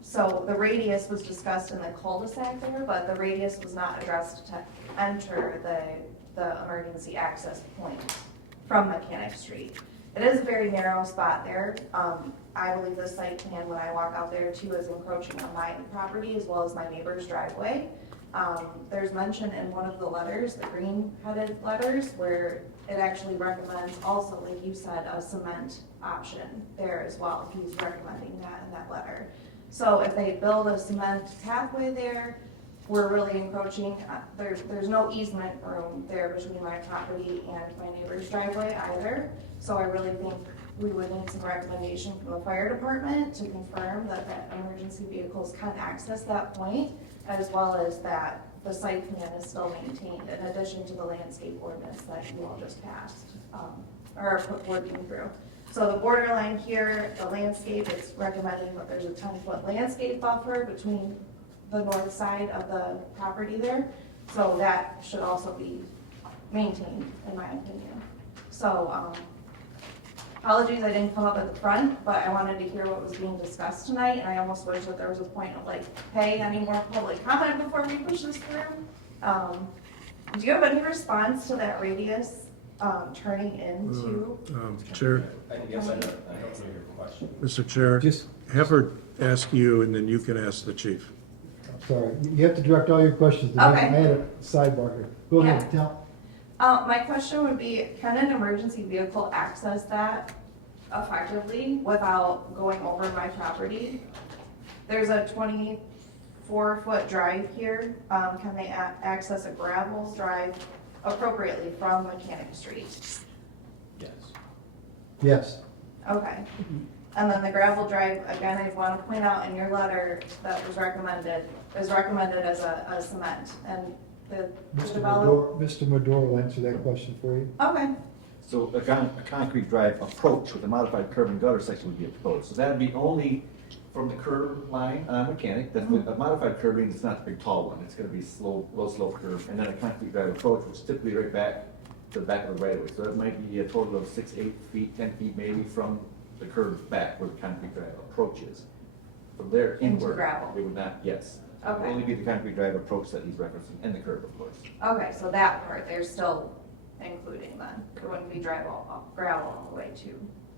So the radius was discussed in the cul-de-sac there, but the radius was not addressed to enter the emergency access point from Mechanic Street. It is a very narrow spot there. I believe the site plan, when I walk out there too, is encroaching on my property as well as my neighbor's driveway. There's mention in one of the letters, the green-headed letters, where it actually recommends also, like you said, a cement option there as well. He's recommending that in that letter. So if they build a cement pathway there, we're really encroaching. There's no easement room there between my property and my neighbor's driveway either. So I really think we would need some recommendation from the fire department to confirm that emergency vehicles can access that point, as well as that the site plan is still maintained in addition to the landscape ordinance that you all just passed or working through. So the borderline here, the landscape, it's recommending that there's a 10-foot landscape buffer between the north side of the property there. So that should also be maintained, in my opinion. So, apologies, I didn't come up at the front, but I wanted to hear what was being discussed tonight, and I almost wish that there was a point of like, hey, any more public comment before we push this through? Do you have any response to that radius, turning into? Chair, I guess I don't know your question. Mr. Chair, Just, have her ask you, and then you can ask the chief. I'm sorry, you have to direct all your questions to me. Okay. I had a sidebar here. Go ahead, Yeah. tell. My question would be, can an emergency vehicle access that effectively without going over my property? There's a 24-foot drive here. Can they access a gravel drive appropriately from Mechanic Street? Yes. Yes. Okay. And then the gravel drive, again, I want to point out in your letter that was recommended as a cement. And the developer. Mr. Madore will answer that question for you. Okay, So a concrete drive approach with a modified curb and gutter section would be proposed. So that'd be only from the curb line on Mechanic. That's a modified curb means it's not the big tall one. It's gonna be low slope curb, and then a concrete drive approach, which is typically right back to the back of the right of way. So it might be a total of 6, 8 feet, 10 feet maybe from the curb back where the concrete drive approach is. From there Into inward, gravel. it would not, yes. It would Okay. only be the concrete drive approach that he's referencing, and the curb, of course. okay, so that part, they're still including then. It wouldn't be gravel all the way to.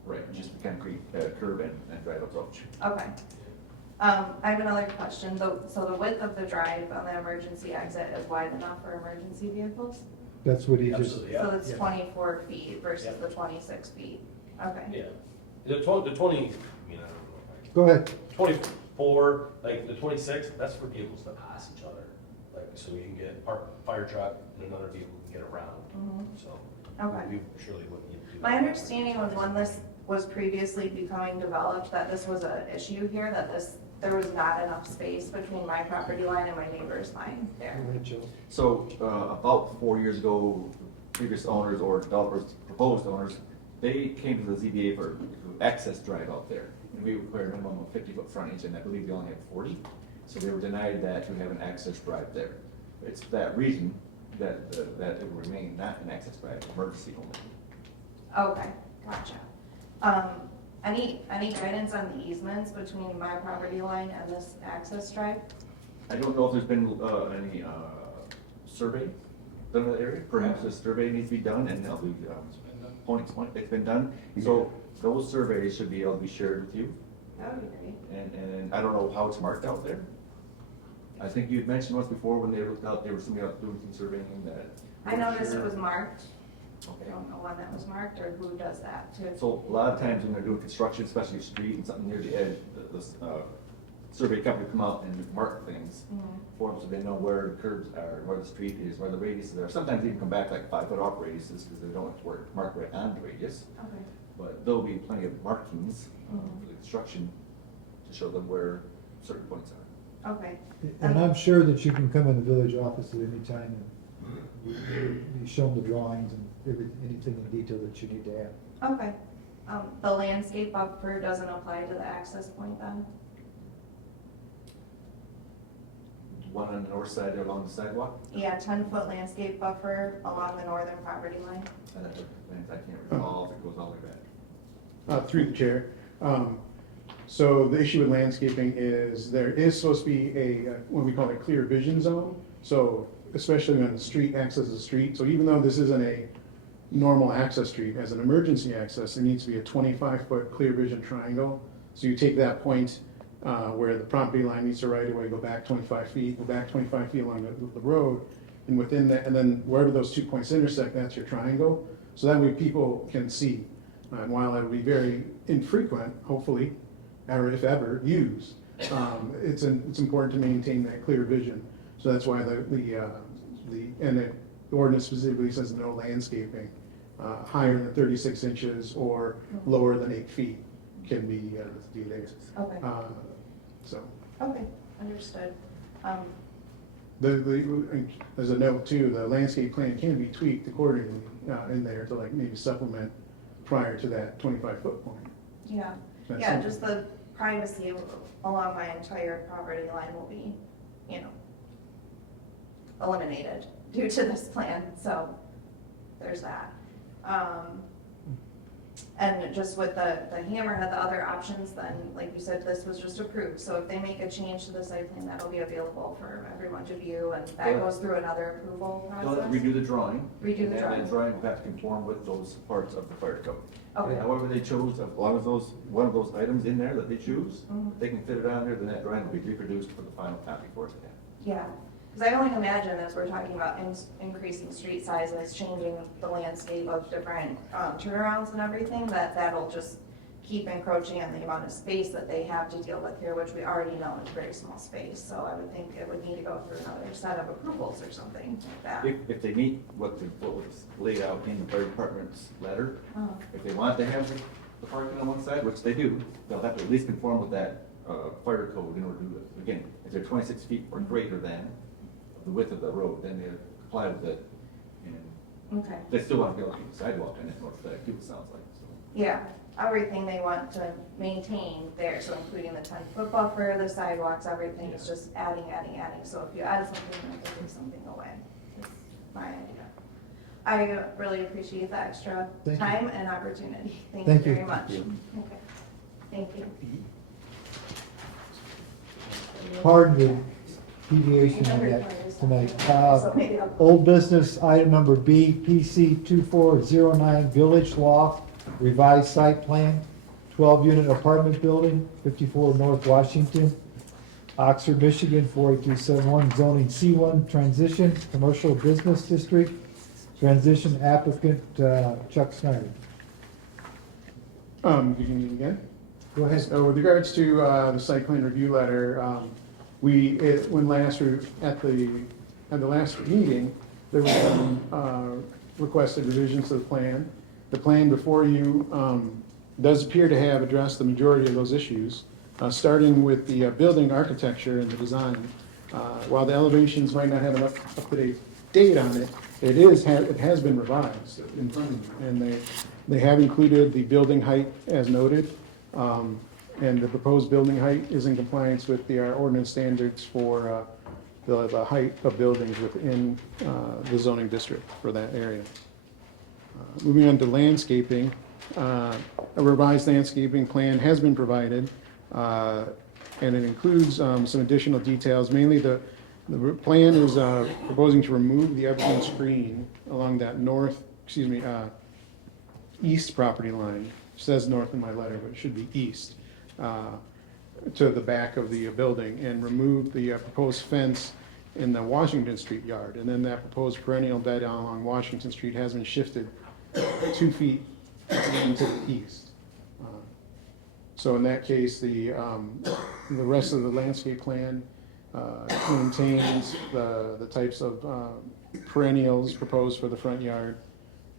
Right, just the concrete curb and drive approach. Okay. I have another question. So the width of the drive on the emergency exit is wide enough for emergency vehicles? That's what he just, Absolutely, yeah. So it's Yeah. 24 feet versus Yeah. the 26 feet? Okay. Yeah. The 20, you know, go ahead. 24, like the 26, that's for vehicles that pass each other. Like, so you can get a fire truck and another vehicle can get around, so. Okay. We surely wouldn't need to do that. My understanding was when this was previously becoming developed, that this was an issue here, that there was not enough space between my property line and my neighbor's line there. Go ahead, Joe. So, about 4 years ago, previous owners or developers, proposed owners, they came to the ZBA for access drive out there. And we require a minimum of 50-foot frontage, and I believe we only have 40. So they were denied that to have an access drive there. It's that reason that it will remain not an access drive, emergency only. Okay, gotcha. Any guidance on the easements between my property line and this access drive? I don't know if there's been any survey done in the area. Perhaps a survey needs to be done, and they'll be points, it's been done. So those surveys should be able to be shared with you. That would be great. And I don't know how it's marked out there. I think you had mentioned once before when they looked out, they were somebody out doing some surveying that. I noticed it was marked. I Okay. don't know when that was marked or who does that too. So a lot of times when they're doing construction, especially a street and something near the edge, the survey company come out and mark things for them so they know where the curbs are, where the street is, where the radiuses are. Sometimes they even come back like 5 foot off radiuses because they don't have to mark right on the radius. Okay. But there'll be plenty of markings for the construction to show them where certain points are. Okay. And I'm sure that you can come in the village office at any time and you show them the drawings and anything in detail that you need to add. Okay. The landscape buffer doesn't apply to the access point then? One on the north side there along the sidewalk. Yeah, 10-foot landscape buffer along the northern property line. I can't recall if it goes all the way back. Through the chair. So the issue with landscaping is there is supposed to be a, what we call a clear vision zone. So especially when the street access the street. So even though this isn't a normal access street, as an emergency access, there needs to be a 25-foot clear vision triangle. So you take that point where the property line meets the right of way, go back 25 feet, go back 25 feet along the road, and within that, and then wherever those 2 points intersect, that's your triangle. So that way people can see. And while it will be very infrequent, hopefully, or if ever used, it's important to maintain that clear vision. So that's why the ordinance specifically says no landscaping higher than 36 inches or lower than 8 feet can be there. Okay. So Okay, understood. as a note too, the landscape plan can be tweaked accordingly in there to like maybe supplement prior to that 25-foot point. Yeah, That's yeah, something. just the privacy along my entire property line will be, eliminated due to this plan, so there's that. And just with the hammerhead, the other options, then, like you said, this was just approved, so if they make a change to the site plan, that'll be available for everyone to view, and that goes through another approval They'll process. redo the drawing. Redo the And drawing. that drawing will have to conform with those parts of the fire code. Okay. However they chose, as long as one of those items in there that they choose, Mhm. if they can fit it on there, then that drawing will be reproduced for the final copy for us to have. Yeah, because I only imagine as we're talking about increasing street sizes, changing the landscape of different turnarounds and everything, that'll just keep encroaching on the amount of space that they have to deal with here, which we already know is very small space. So I would think it would need to go through another set of approvals or something like that. If they meet what was laid out in the fire department's letter, Oh. if they want to have the parking on one side, which they do, they'll have to at least conform with that fire code in order to do it. Again, if they're 26 feet or greater than the width of the road, then they comply with it. And Okay. they still want to go on the sidewalk on that north side, too, it sounds like, so. Yeah, everything they want to maintain there, so including the 10-foot buffer, the sidewalks, everything is just adding. So if you add something, then you take something away. That's my idea. I really appreciate the extra Thank you. time and opportunity. Thank Thank you you. very much. Thank Okay, thank you. Pardon the deviation on that tonight. So maybe I'll- Old business, item number B, PC 2409 Village Loft Revised Site Plan, 12-unit apartment building, 54 North Washington, Oxford, Michigan, 48271, zoning C1, transition, commercial business district, transition applicant Chuck Snyder. Good evening again. Go ahead. So with regards to the site plan review letter, when at the last meeting, there was some requested revisions to the plan. The plan before you does appear to have addressed the majority of those issues, starting with the building architecture and the design. While the elevations might not have an up-to-date date on it, it has been revised in front of you. And they have included the building height as noted. And the proposed building height is in compliance with our ordinance standards for the height of buildings within the zoning district for that area. Moving on to landscaping, a revised landscaping plan has been provided, and it includes some additional details. Mainly the plan is proposing to remove the evergreen screen along that east property line. It says north in my letter, but it should be east, to the back of the building, and remove the proposed fence in the Washington Street yard. And then that proposed perennial bed along Washington Street has been shifted 2 feet to the east. So in that case, the rest of the landscape plan maintains the types of perennials proposed for the front yard.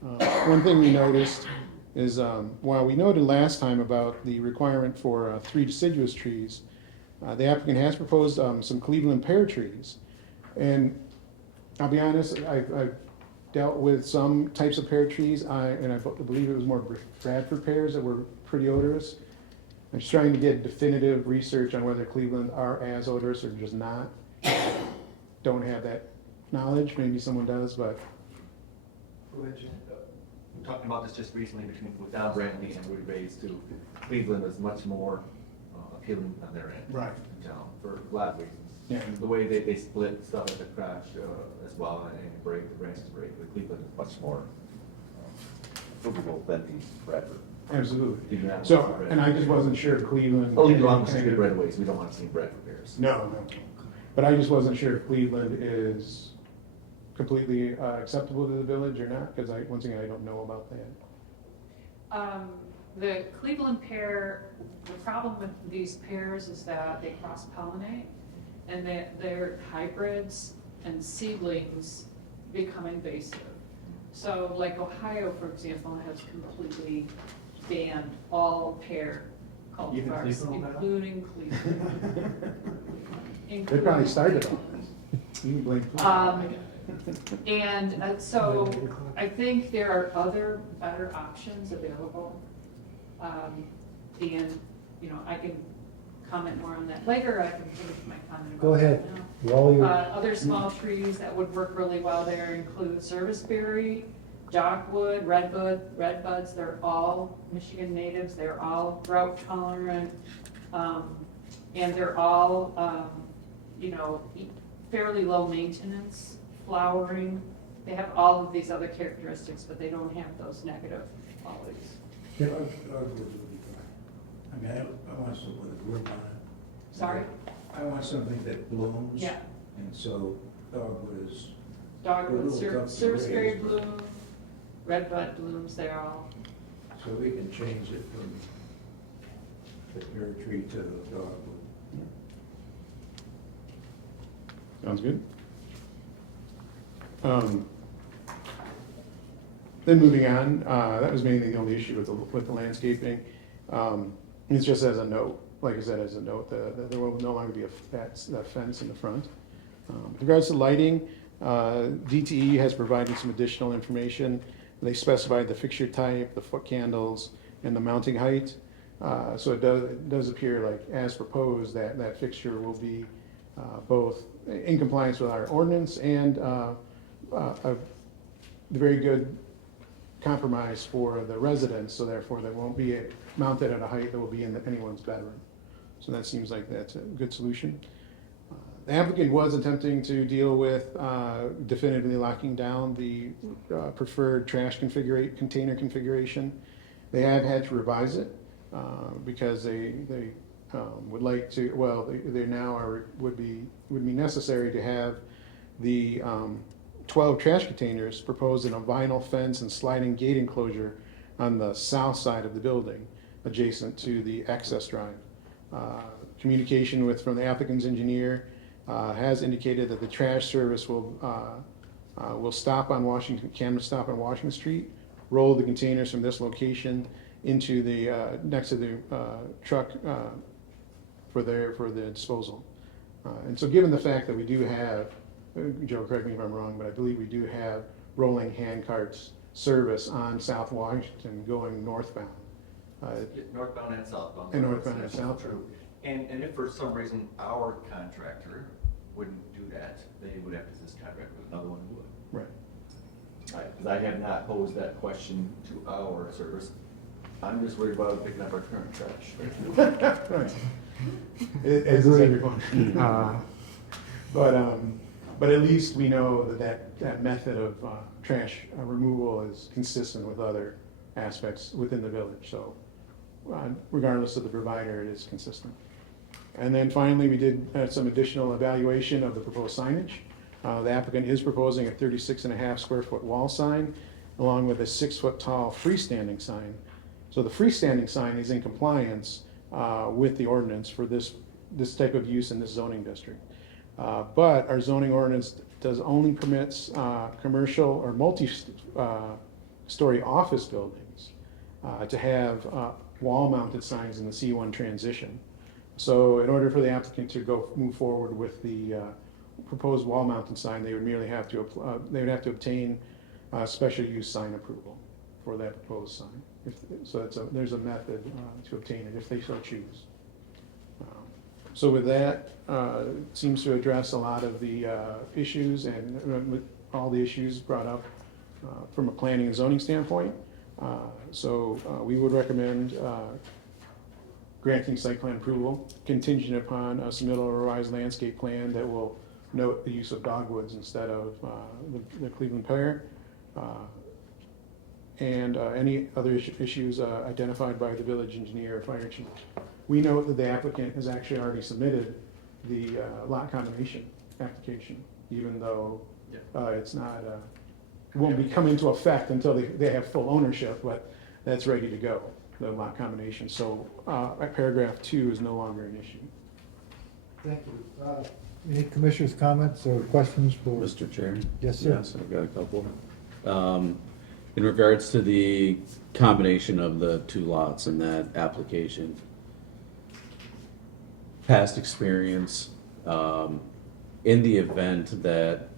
One thing we noticed is, while we noted last time about the requirement for 3 deciduous trees, the applicant has proposed some Cleveland pear trees. And I'll be honest, I've dealt with some types of pear trees, and I believe it was more Bradford pears that were pretty odorous. I'm just trying to get definitive research on whether Cleveland are as odorous or just not. Don't have that knowledge, maybe someone does, but. We talked about this just recently with Don Brantley and Woody Bates too. Cleveland is much more appealing on their end. Right. In town, for a lot of reasons. Yeah. The way they split stuff at the crash as well, and the branches break, the Cleveland is much more movable than the Bradford. Absolutely. Even that So, one's and I just wasn't sure if Cleveland. Oh, leave it on the street right away, so we don't want to see Bradford bears. No. But I just wasn't sure if Cleveland is completely acceptable to the village or not, because once again, I don't know about that. The Cleveland pear, the problem with these pears is that they cross-pollinate, and they're hybrids and seedlings become invasive. So like Ohio, for example, has completely banned all pear cultivars, including Cleveland. They probably started on this. You can blame Cleveland. And so I think there are other better options available. And, you know, I can comment more on that later, I can finish my comment about Go ahead. that now. While you're, Other small trees that would work really well there include serviceberry, dogwood, redbuds, they're all Michigan natives, they're all drought tolerant, and they're all, you know, fairly low maintenance, flowering. They have all of these other characteristics, but they don't have those negative qualities. I mean, I want something with a group on it. Sorry? I want something that blooms. Yeah. And so dogwood is. Dogwood, Little duck serviceberry raised. bloom, redbud blooms, they're all, So we can change it from the pear tree to the dogwood. Sounds good. Then moving on, that was mainly the only issue with the landscaping. It's just as a note, like I said, as a note, that there will no longer be that fence in the front. With regards to lighting, DTE has provided some additional information. They specified the fixture type, the foot candles, and the mounting height. So it does appear like, as proposed, that fixture will be both in compliance with our ordinance and a very good compromise for the residents, so therefore they won't be mounted at a height that will be in anyone's bedroom. So that seems like that's a good solution. The applicant was attempting to deal with definitively locking down the preferred trash container configuration. They have had to revise it because they would like to, well, they now would be necessary to have the 12 trash containers proposed in a vinyl fence and sliding gate enclosure on the south side of the building, adjacent to the access drive. Communication from the applicant's engineer has indicated that the trash service will stop on Washington Street, roll the containers from this location into the next to the truck for the disposal. And so, given the fact that we do have, Joe, correct me if I'm wrong, but I believe we do have rolling hand carts service on South Washington going northbound. Northbound and southbound. And northbound and That's southbound. true. And if for some reason our contractor wouldn't do that, they would have to just contract with another one who would. Right. Because I have not posed that question to our service. I'm just worried about picking up our current trash. Right. As is everyone. But at least we know that method of trash removal is consistent with other aspects within the village. So regardless of the provider, it is consistent. And then finally, we did some additional evaluation of the proposed signage. The applicant is proposing a 36.5 square foot wall sign along with a 6 foot tall freestanding sign. So the freestanding sign is in compliance with the ordinance for this type of use in this zoning district. But our zoning ordinance does only permits commercial or multi-story office buildings to have wall-mounted signs in the C1 transition. So in order for the applicant to move forward with the proposed wall-mounted sign, they would merely have to obtain special use sign approval for that proposed sign. There's a method to obtain it if they so choose. So with that, seems to address a lot of the issues and with all the issues brought up from a planning and zoning standpoint. So we would recommend granting site plan approval contingent upon a submittal of a revised landscape plan that will note the use of dogwoods instead of the Cleveland pear. And any other issues identified by the village engineer or fire chief. We note that the applicant has actually already submitted the lot combination application, even though it's not, won't be come into effect until they have full ownership, but that's ready to go, the lot combination. So paragraph 2 is no longer an issue. thank you. Any commissioners' comments or questions for? Mr. Chair? Yes, sir. Yes, I've got a couple. In regards to the combination of the two lots in that application, past experience, in the event that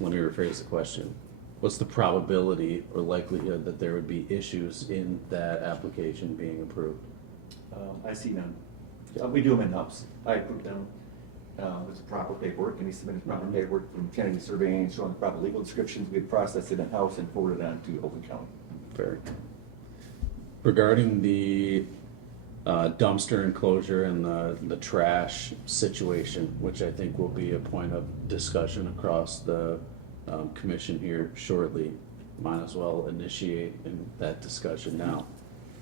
let me rephrase the question. What's the probability or likelihood that there would be issues in that application being approved? I see none. We do them in-house. I approve them with the proper paperwork, and he submitted proper paperwork from Kennedy Surveying, showing the proper legal descriptions. We process it in-house and forward it on to Oakland County. Fair. Regarding the dumpster enclosure and the trash situation, which I think will be a point of discussion across the commission here shortly, might as well initiate in that discussion now.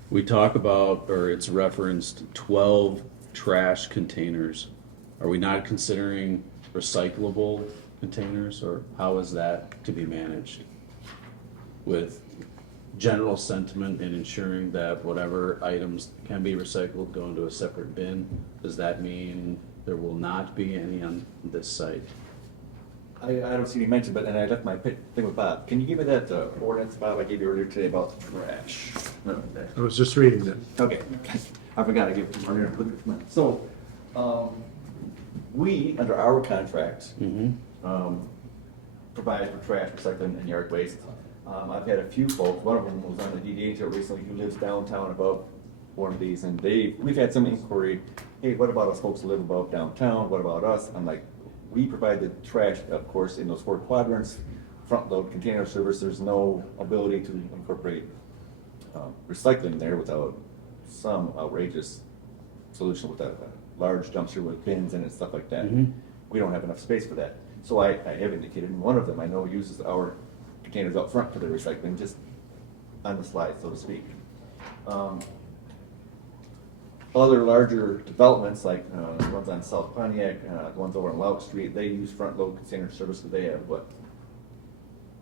We talk about, or it's referenced 12 trash containers. Are we not considering recyclable containers, or how is that to be managed? With general sentiment and ensuring that whatever items can be recycled go into a separate bin, does that mean there will not be any on this site? I don't see any mention, but, and I left my thing with Bob. Can you give me that ordinance, Bob, I gave you earlier today about the trash? I was just reading that. Okay, I forgot to give it to you. So, we, under our contract, provide for trash, recycling, and yard waste. I've had a few folks, one of them was on the DDA until recently, who lives downtown above one of these, and we've had some inquiry, hey, what about us folks who live above downtown, what about us? I'm like, we provide the trash, of course, in those 4 quadrants, front load container service. There's no ability to incorporate recycling there without some outrageous solution with a large dumpster with bins in it and stuff like that. We don't have enough space for that. So I have indicated, and one of them I know uses our containers up front for the recycling, just on the slide, so to speak. Other larger developments, like the ones on South Pontiac, the ones over on Loud Street, they use front load container service, but they have,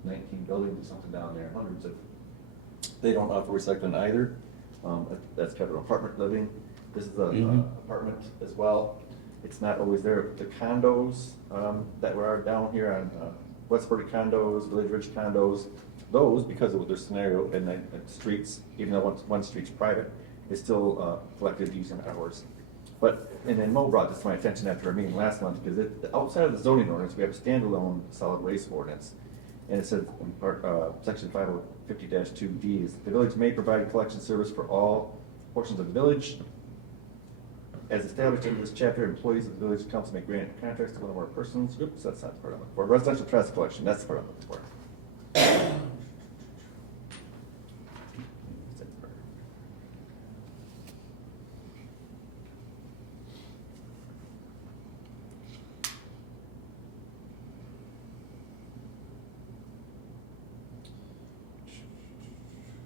19 buildings or something down there, hundreds of. They don't offer recycling either. That's kind of apartment living. This is an apartment as well. It's not always there. The condos that were down here on Westbury condos, Village Ridge condos, those, because of their scenario, and the streets, even though one street's private, is still collected using hours. But, and then Mo brought this to my attention after our meeting last month, because outside of the zoning ordinance, we have a standalone solid waste ordinance. And it says in part, section 550-2D is the village may provide collection service for all portions of the village. As established in this chapter, employees of the village council may grant contracts to one or more persons. Oops, that's not the part I'm looking for. Residential trash collection, that's the part I'm looking for.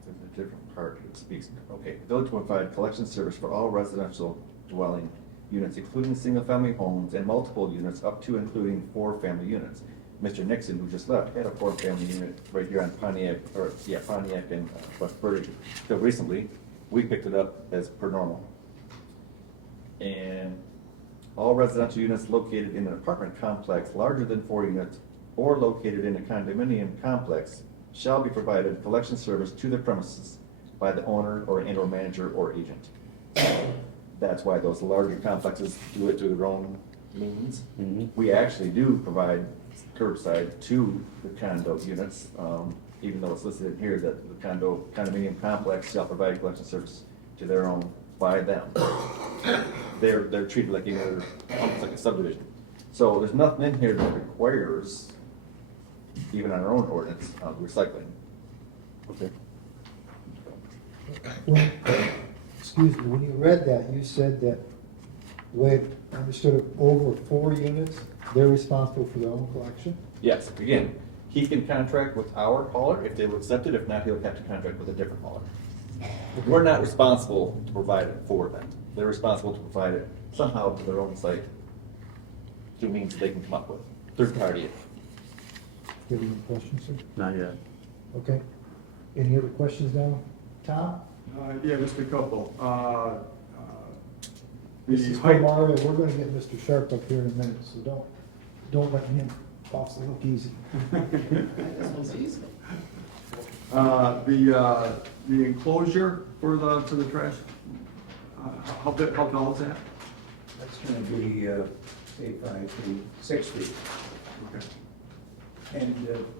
There's a different part that speaks. Okay, the village will provide collection service for all residential dwelling units, including single-family homes and multiple units up to including 4 family units. Mr. Nixon, who just left, had a 4-family unit right here on Pontiac and Westbury. So recently, we picked it up as per normal. And all residential units located in an apartment complex larger than 4 units or located in a condominium complex shall be provided collection service to the premises by the owner or manager or agent. That's why those larger complexes do it through their own means. We actually do provide curbside to the condo units, even though it's listed in here that the condominium complex shall provide collection service to their own by them. They're treated like any other, almost like a subdivision. So there's nothing in here that requires, even on our own ordinance, recycling. Okay. Excuse me, when you read that, you said that, wait, I understood it, over 4 units, they're responsible for their own collection? Yes, again, he can contract with our hauler if they will accept it. If not, he'll have to contract with a different hauler. We're not responsible to provide it for them. They're responsible to provide it somehow to their own site through means they can come up with. Third party. Do you have any questions, sir? Not yet. Okay. Any other questions now? Tom? Yeah, Mr. Copel. Mrs. Komara, we're gonna get Mr. Sharp up here in a minute, so don't let him off the hook easy. This one's easy. The enclosure for the trash, how tall is that? That's gonna be, say 5 feet, 6 feet. Okay. And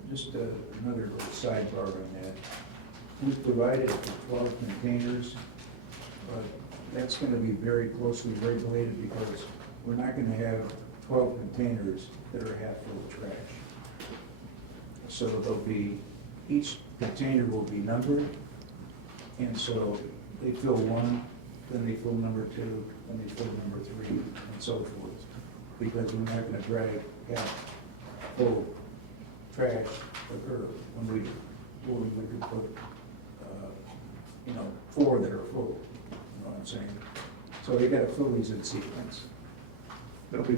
just another little sidebar on that. We've provided for 12 containers, but that's going to be very closely regulated because we're not going to have 12 containers that are half full of trash. So there'll be, each container will be numbered, and so they fill one, then they fill number two, then they fill number three, and so forth. Because we're not going to drag half full trash occur when we could put, you know, 4 that are full, you know what I'm saying? So they gotta fill these in sequence. That'll be,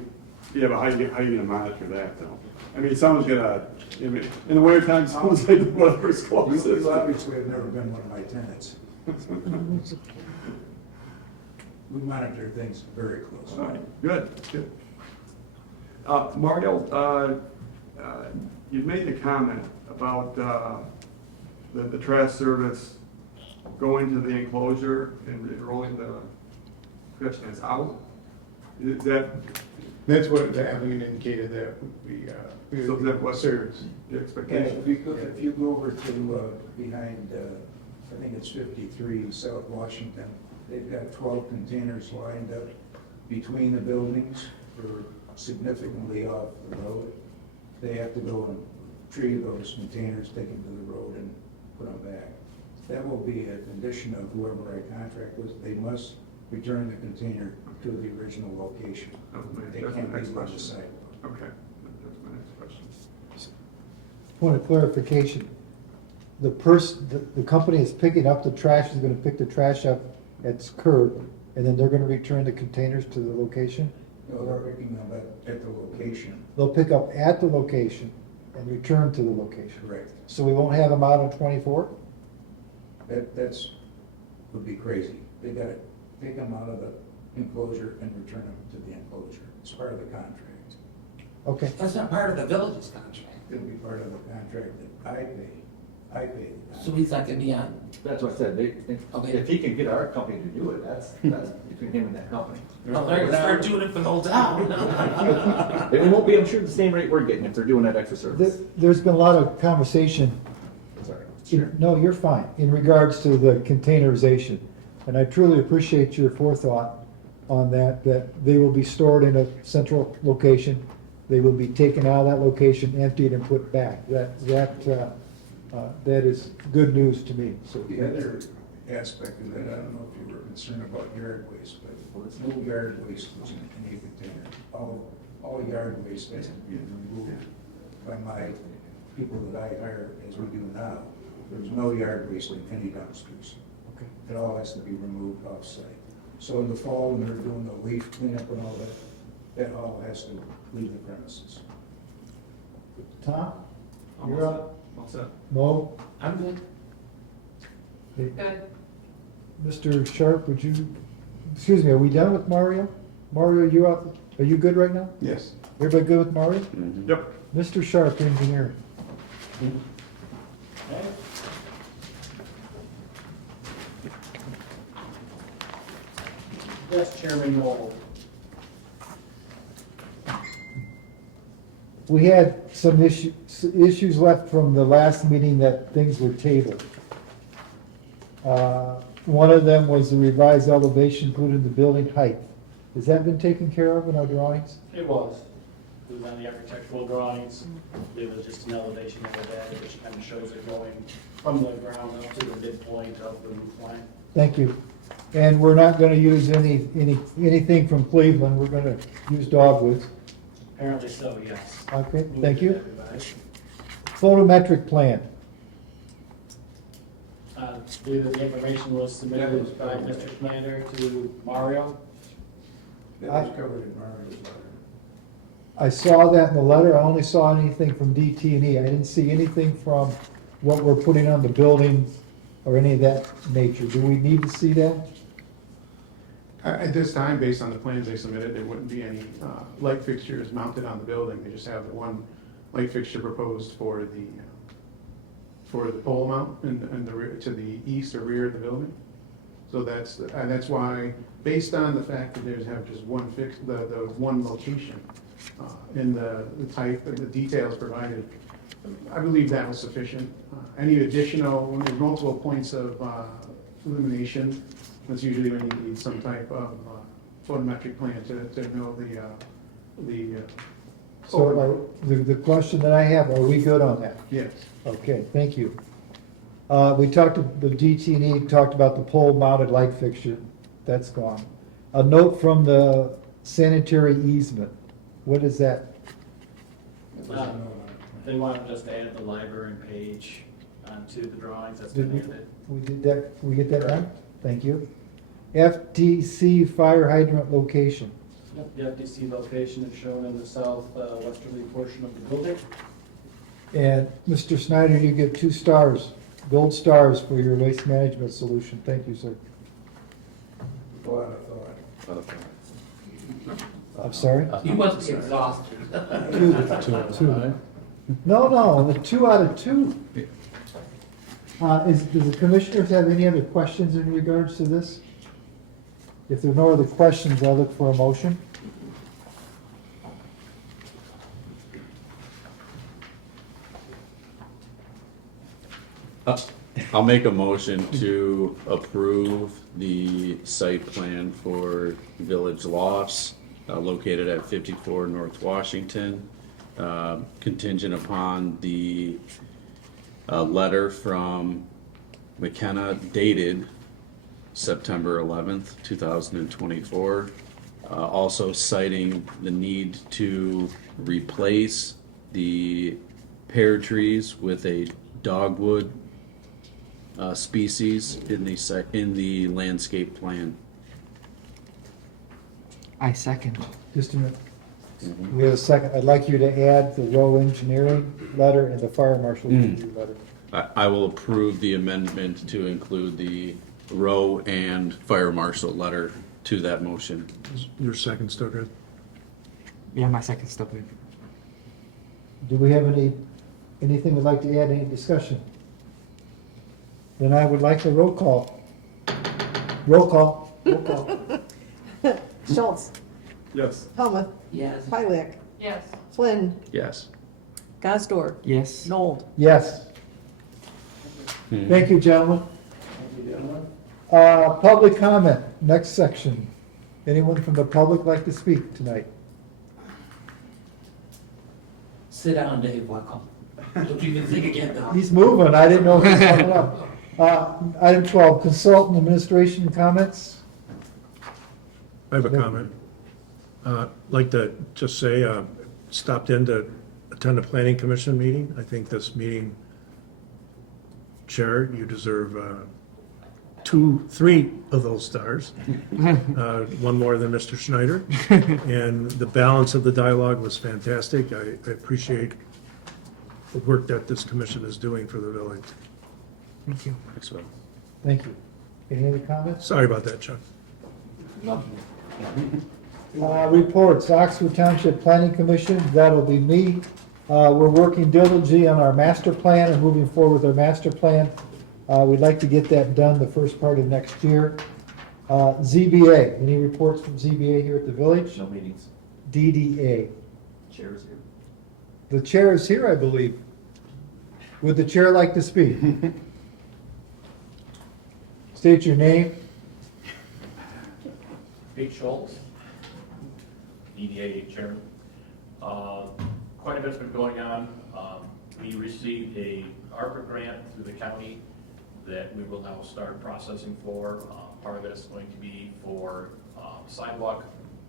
yeah, but how you gonna monitor that though? I mean, someone's gonna, I mean, in the winter time, someone's like, whatever's closest. You obviously have never been one of my tenants. We monitor things very closely. All right, good. Mario, you've made the comment about the trash service going to the enclosure and rolling the trash cans out. Is that? That's what the applicant indicated that we, So that what service. the Yeah, expectation? if you go over to, behind, I think it's 53 South Washington, they've got 12 containers lined up between the buildings or significantly off the road. They have to go and retrieve those containers, take them to the road and put them back. That will be a condition of whoever I contract with. They must return the container to the original location. They That's can't my leave next it on the question. sidewalk. Okay, that's my next question. Point of clarification, the company is picking up the trash, is gonna pick the trash up at curb, and then they're gonna return the containers to the location? No, they're picking them up at the location. They'll pick up at the location and return to the location. Correct. So we won't have them out on 24? That's, would be crazy. They gotta take them out of the enclosure and return them to the enclosure. It's part of the contract. Okay. That's not part of the village's contract. It'll be part of the contract that I pay. I pay the So contract. he's not gonna be on. That's what I said, Okay. if he can get our company to do it, that's between him and that company. Oh, they're gonna start doing it for the whole town. And it won't be, I'm sure, the same rate we're getting if they're doing that extra service. There's been a lot of conversation. Sorry. No, you're fine, in regards to the containerization. And I truly appreciate your forethought on that they will be stored in a central location. They will be taken out of that location, emptied and put back. That is good news to me, so. The other aspect of that, I don't know if you were concerned about yard waste, but no yard waste was in any container. All yard waste has to be removed by my people that I hire, as we do now. There's no yard waste in any dumpsters. Okay. It all has to be removed off-site. So in the fall, when they're doing the leaf cleanup and all that, that all has to leave the premises. Tom, you're up. All set. Mo, I'm good. Good. Mr. Sharp, would you, excuse me, are we done with Mario? Mario, you up? Are you good right now? Yes. Everybody good with Mario? Yep. Mr. Sharp, engineering. Yes, Chairman Noel. We had some issues left from the last meeting that things were tabled. One of them was the revised elevation including the building height. Has that been taken care of in our drawings? It was. It was on the architectural drawings. It was just an elevation that was added, which kind of shows it going from the ground up to the midpoint of the roof line. Thank you. And we're not gonna use anything from Cleveland, we're gonna use dogwoods. Apparently so, yes. Okay, thank you. Everybody. Photometric plan. I believe that the information was submitted by Mr. Commander to Mario. That was covered in Mario's letter. I saw that in the letter, I only saw anything from DT&E, I didn't see anything from what we're putting on the building or any of that nature. Do we need to see that? At this time, based on the plans they submitted, there wouldn't be any light fixtures mounted on the building. They just have the one light fixture proposed for the pole mount and to the east or rear of the building. So that's why, based on the fact that there's have just one the one location in the type, the details provided, I believe that was sufficient. Any additional, when there's multiple points of illumination, that's usually when you need some type of photometric plan to know the. So the question that I have, are we good on that? Yes. Okay, thank you. We talked, the DT&E talked about the pole mounted light fixture, that's gone. A note from the sanitary easement, what is that? They want just to add the library page onto the drawings, that's Did been we, added. we did that, we get that done? Thank you. FTC fire hydrant location. Yep, the FDC location is shown in the south westerly portion of the building. And Mr. Snyder, you get 2 stars, gold stars for your waste management solution. Thank you, sir. A lot of thought. I'm sorry? You must be exhausted. Two. No, the 2 out of 2. Does the commissioners have any other questions in regards to this? If there are no other questions, I'll look for a motion. I'll make a motion to approve the site plan for Village Lofts located at 54 North Washington, contingent upon the letter from McKenna dated September 11th, 2024. Also citing the need to replace the pear trees with a dogwood species in the landscape plan. I second. Just a minute. We have a second. I'd like you to add the row engineering letter and the fire marshal review letter. I will approve the amendment to include the row and fire marshal letter to that motion. Your second still good? Yeah, my second's still good. Do we have anything we'd like to add, any discussion? Then I would like a roll call. Roll call. Roll call. Schultz, Yes. Helmuth, Yes. Pilak, Yes. Flynn, Yes. Gosdor, Yes. Nold. Yes. Thank you, gentlemen. Thank you, gentlemen. Public comment, next section. Anyone from the public like to speak tonight? Sit down, Dave, welcome. Don't even think again now. He's moving, I didn't know he was coming up. Item 12, consultant administration comments. I have a comment. Like to just say, stopped in to attend a planning commission meeting. I think this meeting, Chair, you deserve 3 of those stars. One more than Mr. Schneider. And the balance of the dialogue was fantastic. I appreciate the work that this commission is doing for the village. Thank you. Thanks, Will. Thank you. Any other comments? Sorry about that, Chuck. Reports, Oxford Township Planning Commission, that'll be me. We're working diligently on our master plan and moving forward with our master plan. We'd like to get that done the first part of next year. ZBA, any reports from ZBA here at the village? No meetings. DDA. Chairs here. The chair is here, I believe. Would the chair like to speak? State your name. Pete Schultz, EDA Chairman. Quite a bit's been going on. We received a ARPA grant through the county that we will now start processing for. Part of it is going to be for sidewalk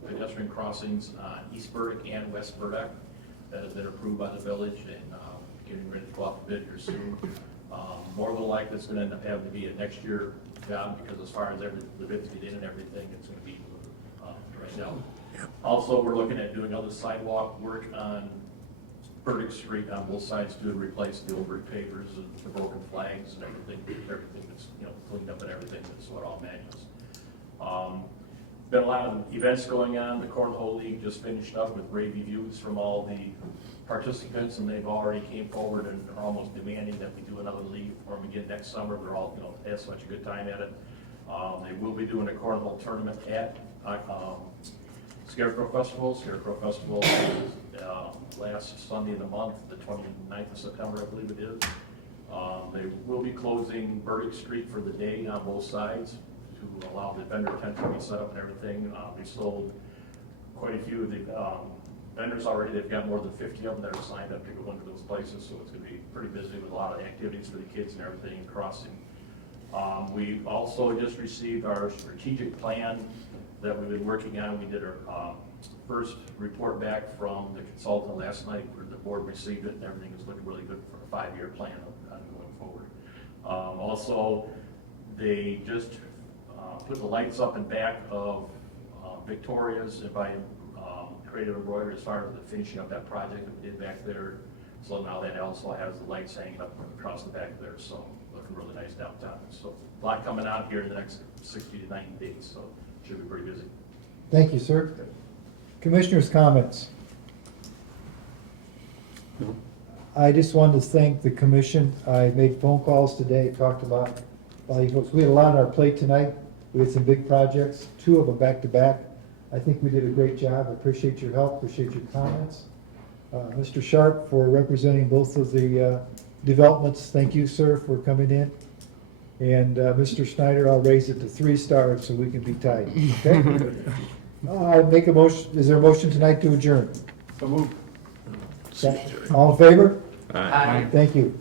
pedestrian crossings on East Burdick and West Burdick. That has been approved by the village and getting ready to go out to bid here soon. More than likely, it's going to end up having to be a next year job because as far as the bids get in and everything, it's going to be right now. Also, we're looking at doing other sidewalk work on Burdick Street on both sides to replace the old brick pavers and the broken flags and everything that's cleaned up and everything. That's what all matches. Been a lot of events going on. The Cornhole League just finished up with rave reviews from all the participants, and they've already came forward and are almost demanding that we do another league for them again next summer. They're all, had such a good time at it. They will be doing a cornhole tournament at Scarecrow Festival. Scarecrow Festival is last Sunday of the month, the 29th of September, I believe it is. They will be closing Burdick Street for the day on both sides to allow the vendor tent to be set up and everything. We sold quite a few of the vendors already. They've got more than 50 of them that are signed up to go into those places, so it's going to be pretty busy with a lot of activities for the kids and everything, crossing. We also just received our strategic plan that we've been working on. We did our first report back from the consultant last night, where the board received it, and everything is looking really good for a 5-year plan on going forward. Also, they just put the lights up and back of Victoria's by Creative Embroidery as far as the finishing up that project that we did back there. So now that also has the lights hanging up across the back there, so looking really nice downtown. So a lot coming out here in the next 60 to 90 days, so should be pretty busy. Thank you, sir. Commissioners' comments. I just wanted to thank the commission. I made phone calls today, talked about, we had a lot on our plate tonight. We had some big projects, 2 of them back to back. I think we did a great job. I appreciate your help, appreciate your comments. Mr. Sharp, for representing both of the developments, thank you, sir, for coming in. And Mr. Snyder, I'll raise it to 3 stars so we can be tied, okay? I make a motion, is there a motion tonight to adjourn? So move. All in favor? Aye. Thank you.